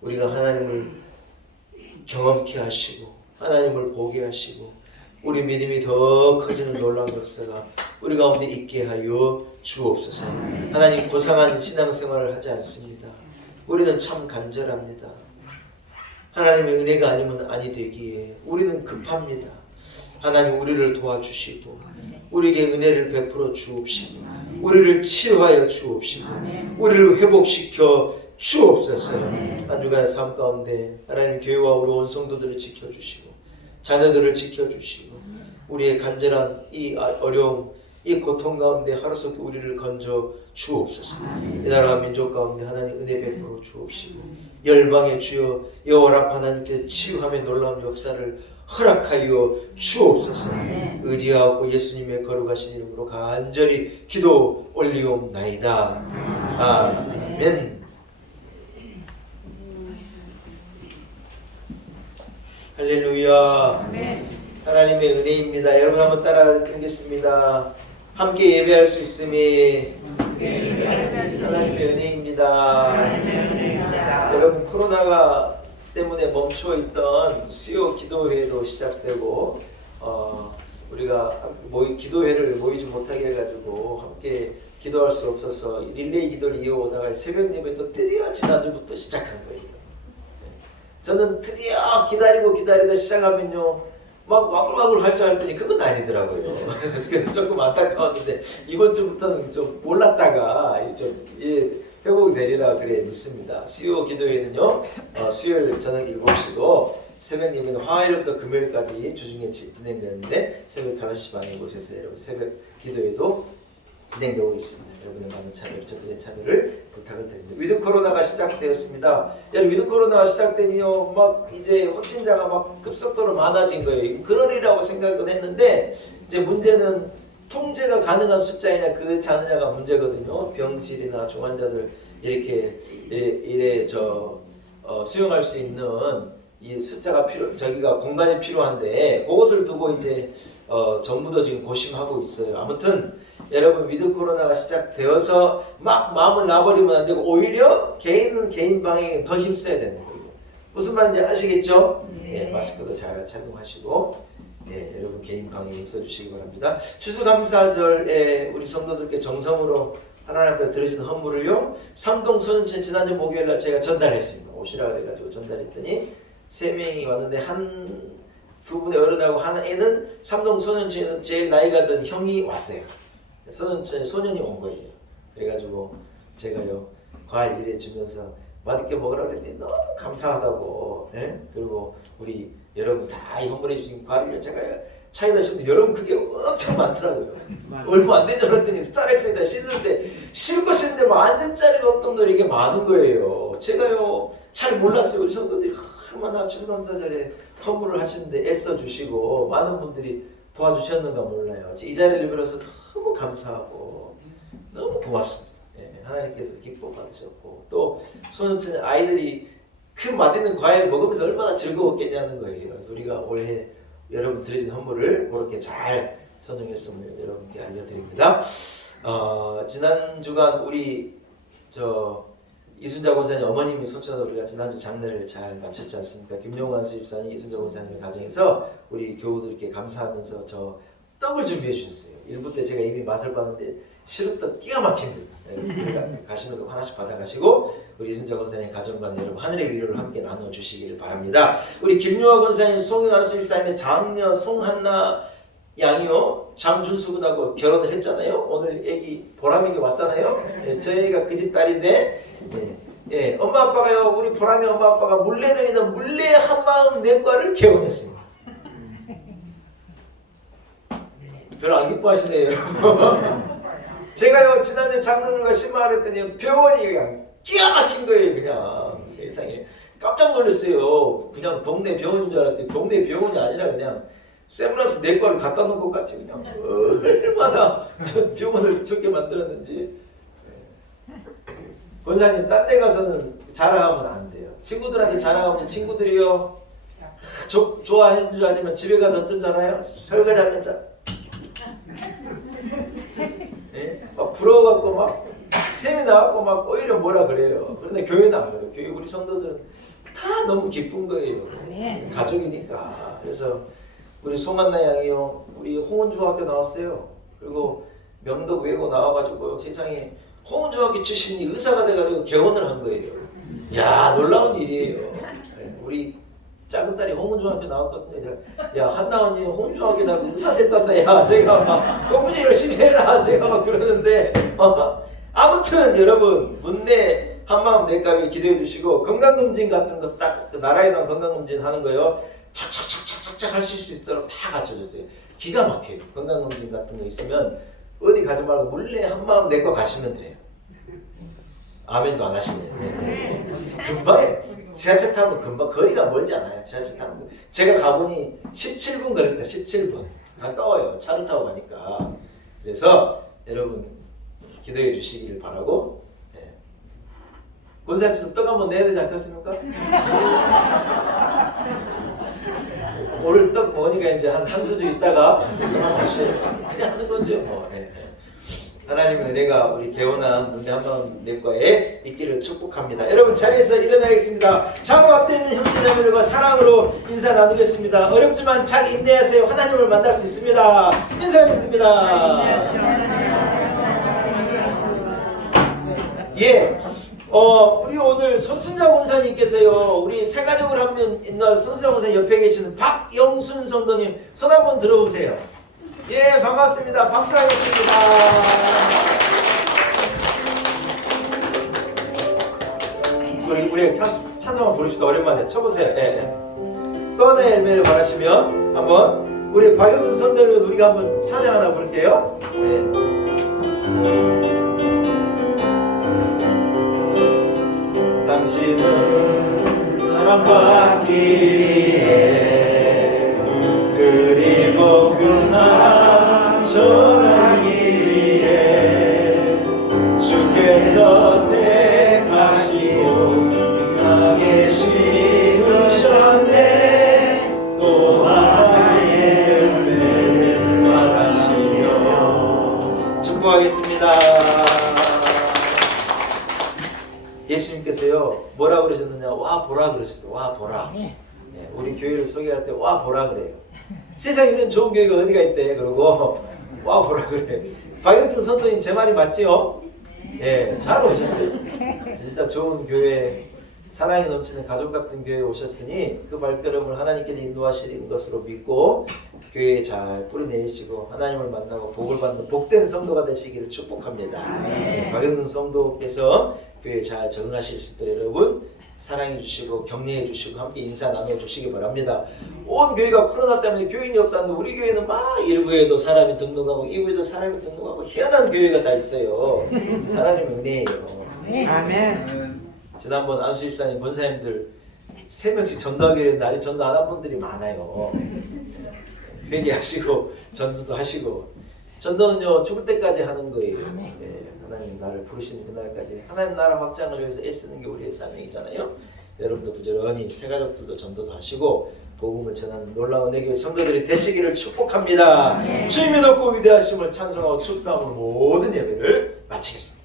우리가 하나님을 경험케 하시고 하나님을 보게 하시고 우리 믿음이 더 커지는 놀라운 역사가 우리 가운데 있게 하여 주옵소서. 하나님 고상한 신앙생활을 하지 않습니다. 우리는 참 간절합니다. 하나님의 은혜가 아니면 아니 되기에 우리는 급합니다. 하나님 우리를 도와주시고 우리에게 은혜를 베풀어 주옵시고 우리를 치유하여 주옵시고 우리를 회복시켜 주옵소서. 한 주간의 삶 가운데 하나님 교회와 우리 온 성도들을 지켜주시고 자녀들을 지켜주시고 우리의 간절한 이 어려움 이 고통 가운데 하루속히 우리를 건져 주옵소서. 이 나라와 민족 가운데 하나님 은혜 베풀어 주옵시고 열방의 주여 여호와 하나님께 치유함의 놀라운 역사를 허락하여 주옵소서. 의지하고 예수님의 거룩하신 이름으로 간절히 기도 올리옵나이다. 아멘. 할렐루야. 하나님의 은혜입니다. 여러분 한번 따라 읽겠습니다. 함께 예배할 수 있음이 하나님의 은혜입니다. 여러분 코로나가 때문에 멈춰있던 수요 기도회도 시작되고 우리가 기도회를 모이지 못하게 해가지고 함께 기도할 수 없어서 릴레이 기도를 이어오다가 새벽 예배도 드디어 지난주부터 시작한 거예요. 저는 드디어 기다리다 시작하면요 막 와글와글 활짝했더니 그건 아니더라고요. 그래서 조금 안타까웠는데 이번 주부터는 좀 몰랐다가 좀 회복이 되리라 그래 믿습니다. 수요 기도회는요 수요일 저녁 7시고 새벽 예배는 화요일부터 금요일까지 주중에 진행되는데 새벽 5시 반에 곳에서 여러분 새벽 기도회도 진행되고 있습니다. 여러분의 많은 참여, 저분의 참여를 부탁을 드립니다. 위드 코로나가 시작되었습니다. 여러분 위드 코로나가 시작되니요 막 이제 확진자가 막 급속도로 많아진 거예요. 그러리라고 생각은 했는데 이제 문제는 통제가 가능한 숫자이냐 그렇지 않느냐가 문제거든요. 병실이나 중환자들 이렇게 수용할 수 있는 이 숫자가 저기가 공간이 필요한데 그것을 두고 이제 정부도 지금 고심하고 있어요. 아무튼 여러분 위드 코로나가 시작되어서 막 마음을 놔버리면 안 되고 오히려 개인은 개인 방역에 더 힘써야 되는 거예요. 무슨 말인지 아시겠죠? 네, 마스크도 잘 착용하시고 여러분 개인 방역에 힘써주시기 바랍니다. 추수감사절에 우리 성도들께 정성으로 하나님 앞에 드려진 헌물을요 삼동소년체 지난주 목요일날 제가 전달했습니다. 오시라 그래가지고 전달했더니 3명이 왔는데 두 분의 어른하고 한 애는 삼동소년체는 제일 나이가 든 형이 왔어요. 소년이 온 거예요. 그래가지고 제가요 과일 이래 주면서 맛있게 먹으라 그랬더니 너무 감사하다고. 그리고 우리 여러분 다 선물해 주신 과일을 제가 차에다 싣는데 여러분 그게 엄청 많더라고요. 얼마 안 된 줄 알았더니 스타렉스에다 싣는데 싣고 싣는데 뭐 앉은 자리가 없던 정도로 이게 많은 거예요. 제가요 잘 몰랐어요. 우리 성도들이 얼마나 추수감사절에 헌물을 하시는데 애써주시고 많은 분들이 도와주셨는가 몰라요. 이 자리를 빌어서 너무 감사하고 너무 고맙습니다. 예, 하나님께서 기뻐 받으셨고 또 소년촌 아이들이 그 맛있는 과일을 먹으면서 얼마나 즐거웠겠냐는 거예요. 그래서 우리가 올해 여러분 드려진 헌물을 그렇게 잘 선용했음을 여러분께 알려드립니다. 지난 주간 우리 이순자 권사님 어머님이 소쳐서 우리가 지난주 장례를 잘 마쳤지 않습니까? 김용환 수집사님, 이순자 권사님의 가정에서 우리 교우들께 감사하면서 저 떡을 준비해 주셨어요. 일부 때 제가 이미 맛을 봤는데 시럽떡 기가 막힌 거. 가시면서 하나씩 받아가시고 우리 이순자 권사님 가정과 여러분 하늘의 위로를 함께 나눠주시기를 바랍니다. 우리 김용환 권사님, 송영환 수집사님의 장녀 송한나 양이요 장준수 군하고 결혼을 했잖아요. 오늘 애기 보람이가 왔잖아요. 예, 저희가 그 집 딸인데 엄마 아빠가요 우리 보람이 엄마 아빠가 물레동에 있는 물레 한마음 내과를 개원했습니다. 별로 안 기뻐하시네요. 제가요 지난주 장로들과 신방을 했더니 병원이 그냥 기가 막힌 거예요. 그냥 세상에 깜짝 놀랐어요. 그냥 동네 병원인 줄 알았더니 동네 병원이 아니라 그냥 세브란스 내과를 갖다 놓은 것 같이 그냥 얼마나 저 병원을 좋게 만들었는지. 권사님 딴 데 가서는 자랑하면 안 돼요. 친구들한테 자랑하면 친구들이요 좋아해 줄 알지만 집에 가서 어쩐 줄 알아요? 설거지하면서 막 부러워갖고 막 샘이 나갖고 막 오히려 뭐라 그래요. 그런데 교회는 안 그래요. 교회 우리 성도들은 다 너무 기쁜 거예요. 가족이니까. 그래서 우리 송한나 양이요 우리 홍은중학교 나왔어요. 그리고 명덕 외고 나와가지고 세상에 홍은중학교 출신이 의사가 돼가지고 개원을 한 거예요. 야 놀라운 일이에요. 우리 작은 딸이 홍은중학교 나왔거든요. 야 한나 언니 홍은중학교 나고 의사 됐단다. 야 제가 막 공부 좀 열심히 해라. 제가 막 그러는데 아무튼 여러분 문내 한마음 내과를 기도해 주시고 건강검진 같은 거 딱 그 나라에 대한 건강검진 하는 거요. 착착착착착 하실 수 있도록 다 갖춰줬어요. 기가 막혀요. 건강검진 같은 거 있으면 어디 가지 말고 물레 한마음 내과 가시면 돼요. 아멘도 안 하시네요. 금방에 지하철 타면 금방 거리가 멀지 않아요. 지하철 타면 제가 가보니 17분 걸렸다. 17분 가까워요. 차를 타고 가니까. 그래서 여러분 기도해 주시길 바라고. 권사님께서 떡 한번 내야 되지 않겠습니까? 오늘 떡 먹으니까 이제 한두 주 있다가 그냥 하는 거죠. 뭐. 하나님의 은혜가 우리 개원한 문제 한번 내과에 있기를 축복합니다. 여러분 자리에서 일어나겠습니다. 장호 앞에 있는 형제자매들과 사랑으로 인사 나누겠습니다. 어렵지만 잘 인내하세요. 하나님을 만날 수 있습니다. 인사하겠습니다. 예. 우리 오늘 손순자 권사님께서요, 우리 세 가족을 하면 있는 손순자 권사님 옆에 계시는 박영순 성도님 손 한번 들어보세요. 예, 반갑습니다. 박수 하겠습니다. 우리 찬송만 부릅시다. 오랜만에 쳐보세요. 예. 또 하나의 열매를 바라시면 한번 우리 박영순 성도님 우리가 한번 찬양 하나 부를게요. 당신은 사랑받기 위해 그리고 그 사랑 전하기 위해 주께서 택하시고 강하게 심으셨네. 또 하나의 열매를 바라시며 축복하겠습니다. 예수님께서요 뭐라 그러셨느냐? 와 보라 그러셨어요. 와 보라. 우리 교회를 소개할 때 와 보라 그래요. 세상에 이런 좋은 교회가 어디가 있대. 그러고 와 보라 그래. 박영순 선도님 제 말이 맞지요? 예, 잘 오셨어요. 진짜 좋은 교회, 사랑이 넘치는 가족 같은 교회에 오셨으니 그 발걸음을 하나님께서 인도하시는 것으로 믿고 교회에 잘 뿌리내리시고 하나님을 만나고 복을 받는 복된 성도가 되시기를 축복합니다. 박영순 성도께서 교회에 잘 적응하실 수 있도록 여러분 사랑해 주시고 격려해 주시고 함께 인사 나눠 주시기 바랍니다. 온 교회가 코로나 때문에 교인이 없다는데 우리 교회는 막 1부에도 사람이 등록하고 2부에도 사람이 등록하고 희한한 교회가 다 있어요. 하나님 은혜예요. 아멘. 지난번 안수집사님 권사님들 3명씩 전도하기로 했는데 아직 전도 안 한 분들이 많아요. 회개하시고 전도도 하시고. 전도는요 죽을 때까지 하는 거예요. 하나님 나를 부르시는 그날까지 하나님 나라 확장을 위해서 애쓰는 게 우리의 사명이잖아요. 여러분도 부지런히 새가족들도 전도도 하시고 복음을 전하는 놀라운 내교의 성도들이 되시기를 축복합니다. 주님의 높고 위대하심을 찬송하고 축복함으로 모든 예배를 마치겠습니다.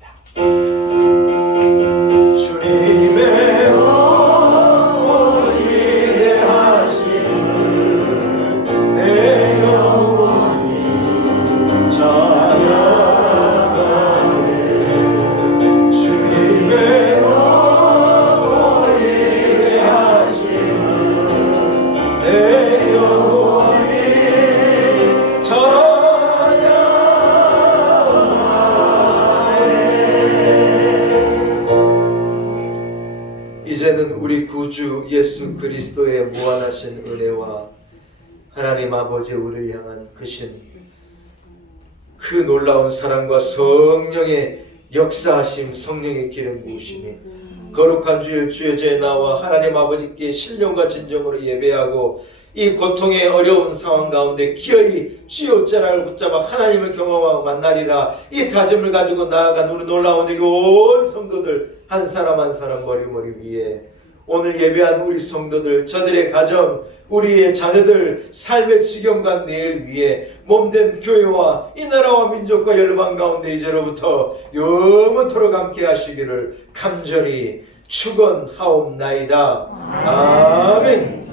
주님의 높고 위대하심을 내 영혼이 찬양하네. 주님의 높고 위대하심을 내 영혼이 찬양하네. 이제는 우리 구주 예수 그리스도의 무한하신 은혜와 하나님 아버지 우리를 향한 크신 그 놀라운 사랑과 성령의 역사하심, 성령의 기름 부으심이 거룩한 주일 주의 제에 나와 하나님 아버지께 신령과 진정으로 예배하고 이 고통의 어려운 상황 가운데 기어이 주의 옷자락을 붙잡아 하나님을 경험하고 만나리라 이 다짐을 가지고 나아간 우리 놀라운 온 성도들 한 사람 한 사람 머리 위에 오늘 예배한 우리 성도들, 저들의 가정, 우리의 자녀들, 삶의 지경과 내일 위해 몸된 교회와 이 나라와 민족과 열방 가운데 이제로부터 영원토록 함께 하시기를 간절히 축원하옵나이다. 아멘.